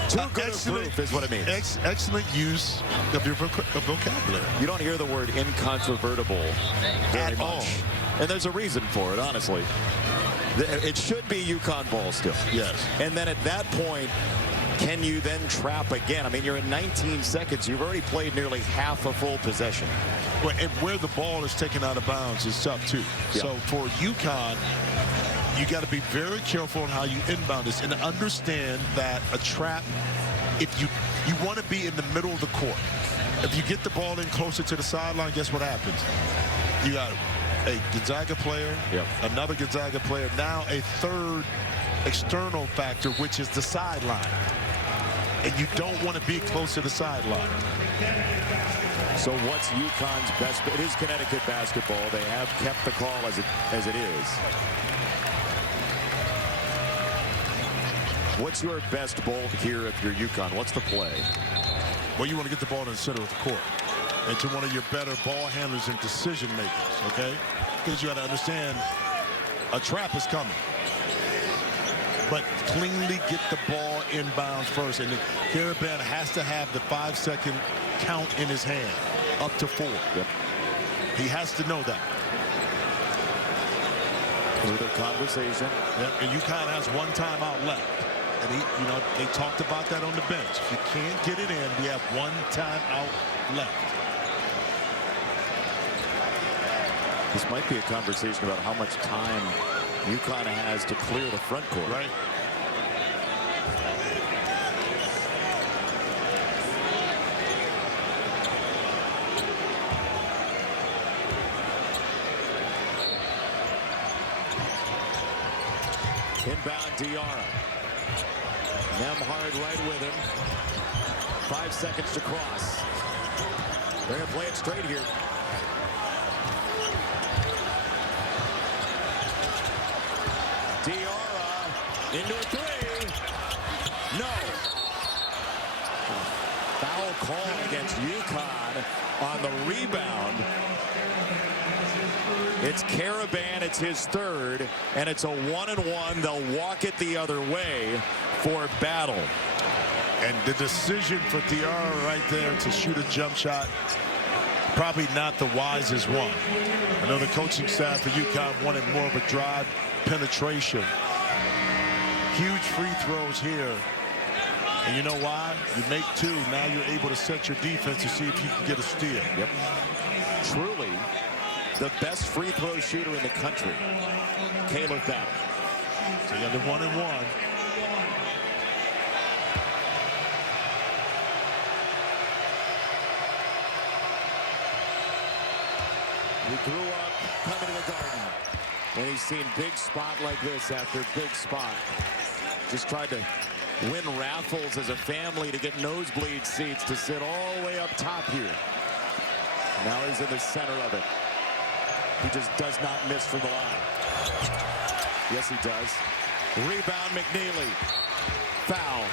too good of proof is what it means. Excellent use of your vocabulary. You don't hear the word incontrovertible very much. And there's a reason for it, honestly. It should be UConn ball still. Yes. And then at that point, can you then trap again? I mean, you're in 19 seconds. You've already played nearly half a full possession. Well, and where the ball is taken out of bounds is tough, too. Yeah. So for UConn, you got to be very careful on how you inbound this and understand that a trap, if you want to be in the middle of the court. If you get the ball in closer to the sideline, guess what happens? You got a Gonzaga player, another Gonzaga player, now a third external factor, which is the sideline. And you don't want to be close to the sideline. So what's UConn's best? It is Connecticut basketball. They have kept the call as it is. What's your best ball here if you're UConn? What's the play? Well, you want to get the ball in the center of the court and to one of your better ball handlers and decision makers, okay? Because you got to understand a trap is coming. But cleanly get the ball inbounds first. And Karaban has to have the 5-second count in his hand up to 4. Yep. He has to know that. With a conversation. Yep. And UConn has 1 timeout left. And they talked about that on the bench. If you can't get it in, we have 1 timeout left. This might be a conversation about how much time UConn has to clear the front court. Right. Inbound Diarra. Nembhard right with him. 5 seconds to cross. They're going to play it straight here. Diarra into a three. No. Foul call against UConn on the rebound. It's Karaban, it's his third, and it's a 1-and-1. They'll walk it the other way for Battle. And the decision for Diarra right there to shoot a jump shot, probably not the wisest one. I know the coaching staff for UConn wanted more of a drive penetration. Huge free throws here. And you know why? You make two, now you're able to set your defense to see if you can get a steal. Yep. Truly the best free throw shooter in the country, Caleb Battle. So you got the 1-and-1. He grew up coming to the Garden when he's seen big spot like this after big spot. Just tried to win raffles as a family to get nosebleed seats to sit all the way up top here. Now he's in the center of it. He just does not miss from the line. Yes, he does. Rebound, McNeely. Foul.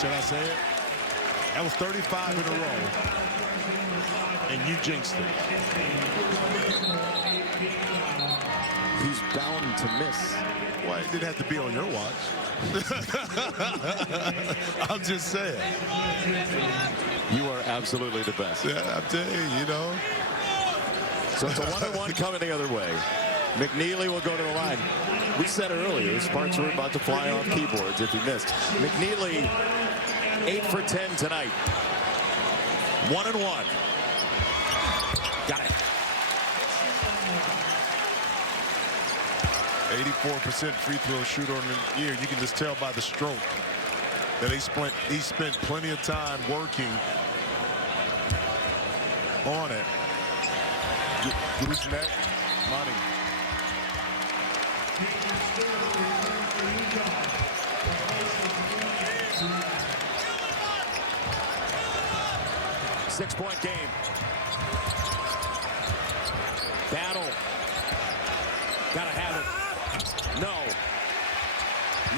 Should I say it? That was 35 in a row. And you jinxed it. He's bound to miss. Well, it didn't have to be on your watch. I'm just saying. You are absolutely the best. Yeah, I'm telling you, you know. So it's a 1-and-1 coming the other way. McNeely will go to the line. We said earlier, Sparks were about to fly off keyboards if he missed. McNeely, 8 for 10 tonight. 1-and-1. Got it. 84% free throw shooter on the year. You can just tell by the stroke that he spent plenty of time working on it. Gooseneck, money. Six-point game. Battle. Gotta have it. No.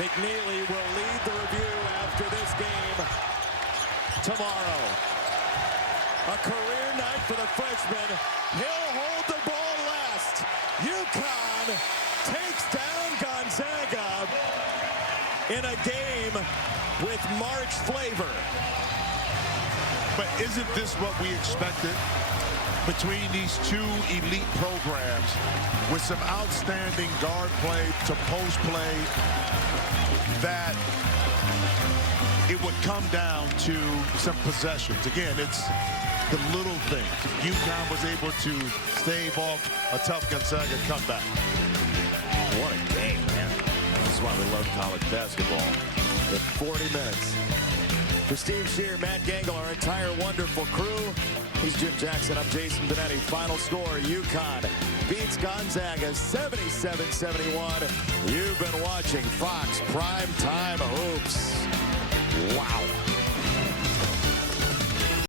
McNeely will lead the review after this game tomorrow. A career night for the freshman. He'll hold the ball last. UConn takes down Gonzaga in a game with March flavor. But isn't this what we expected between these two elite programs with some outstanding guard play to post play, that it would come down to some possessions? Again, it's the little things. UConn was able to stave off a tough Gonzaga comeback. What a game, man. That's why we love college basketball. In 40 minutes. For Steve Shear, Matt Gangle, our entire wonderful crew, he's Jim Jackson. I'm Jason Benetti. Final score, UConn beats Gonzaga 77-71. You've been watching Fox Primetime Hoops.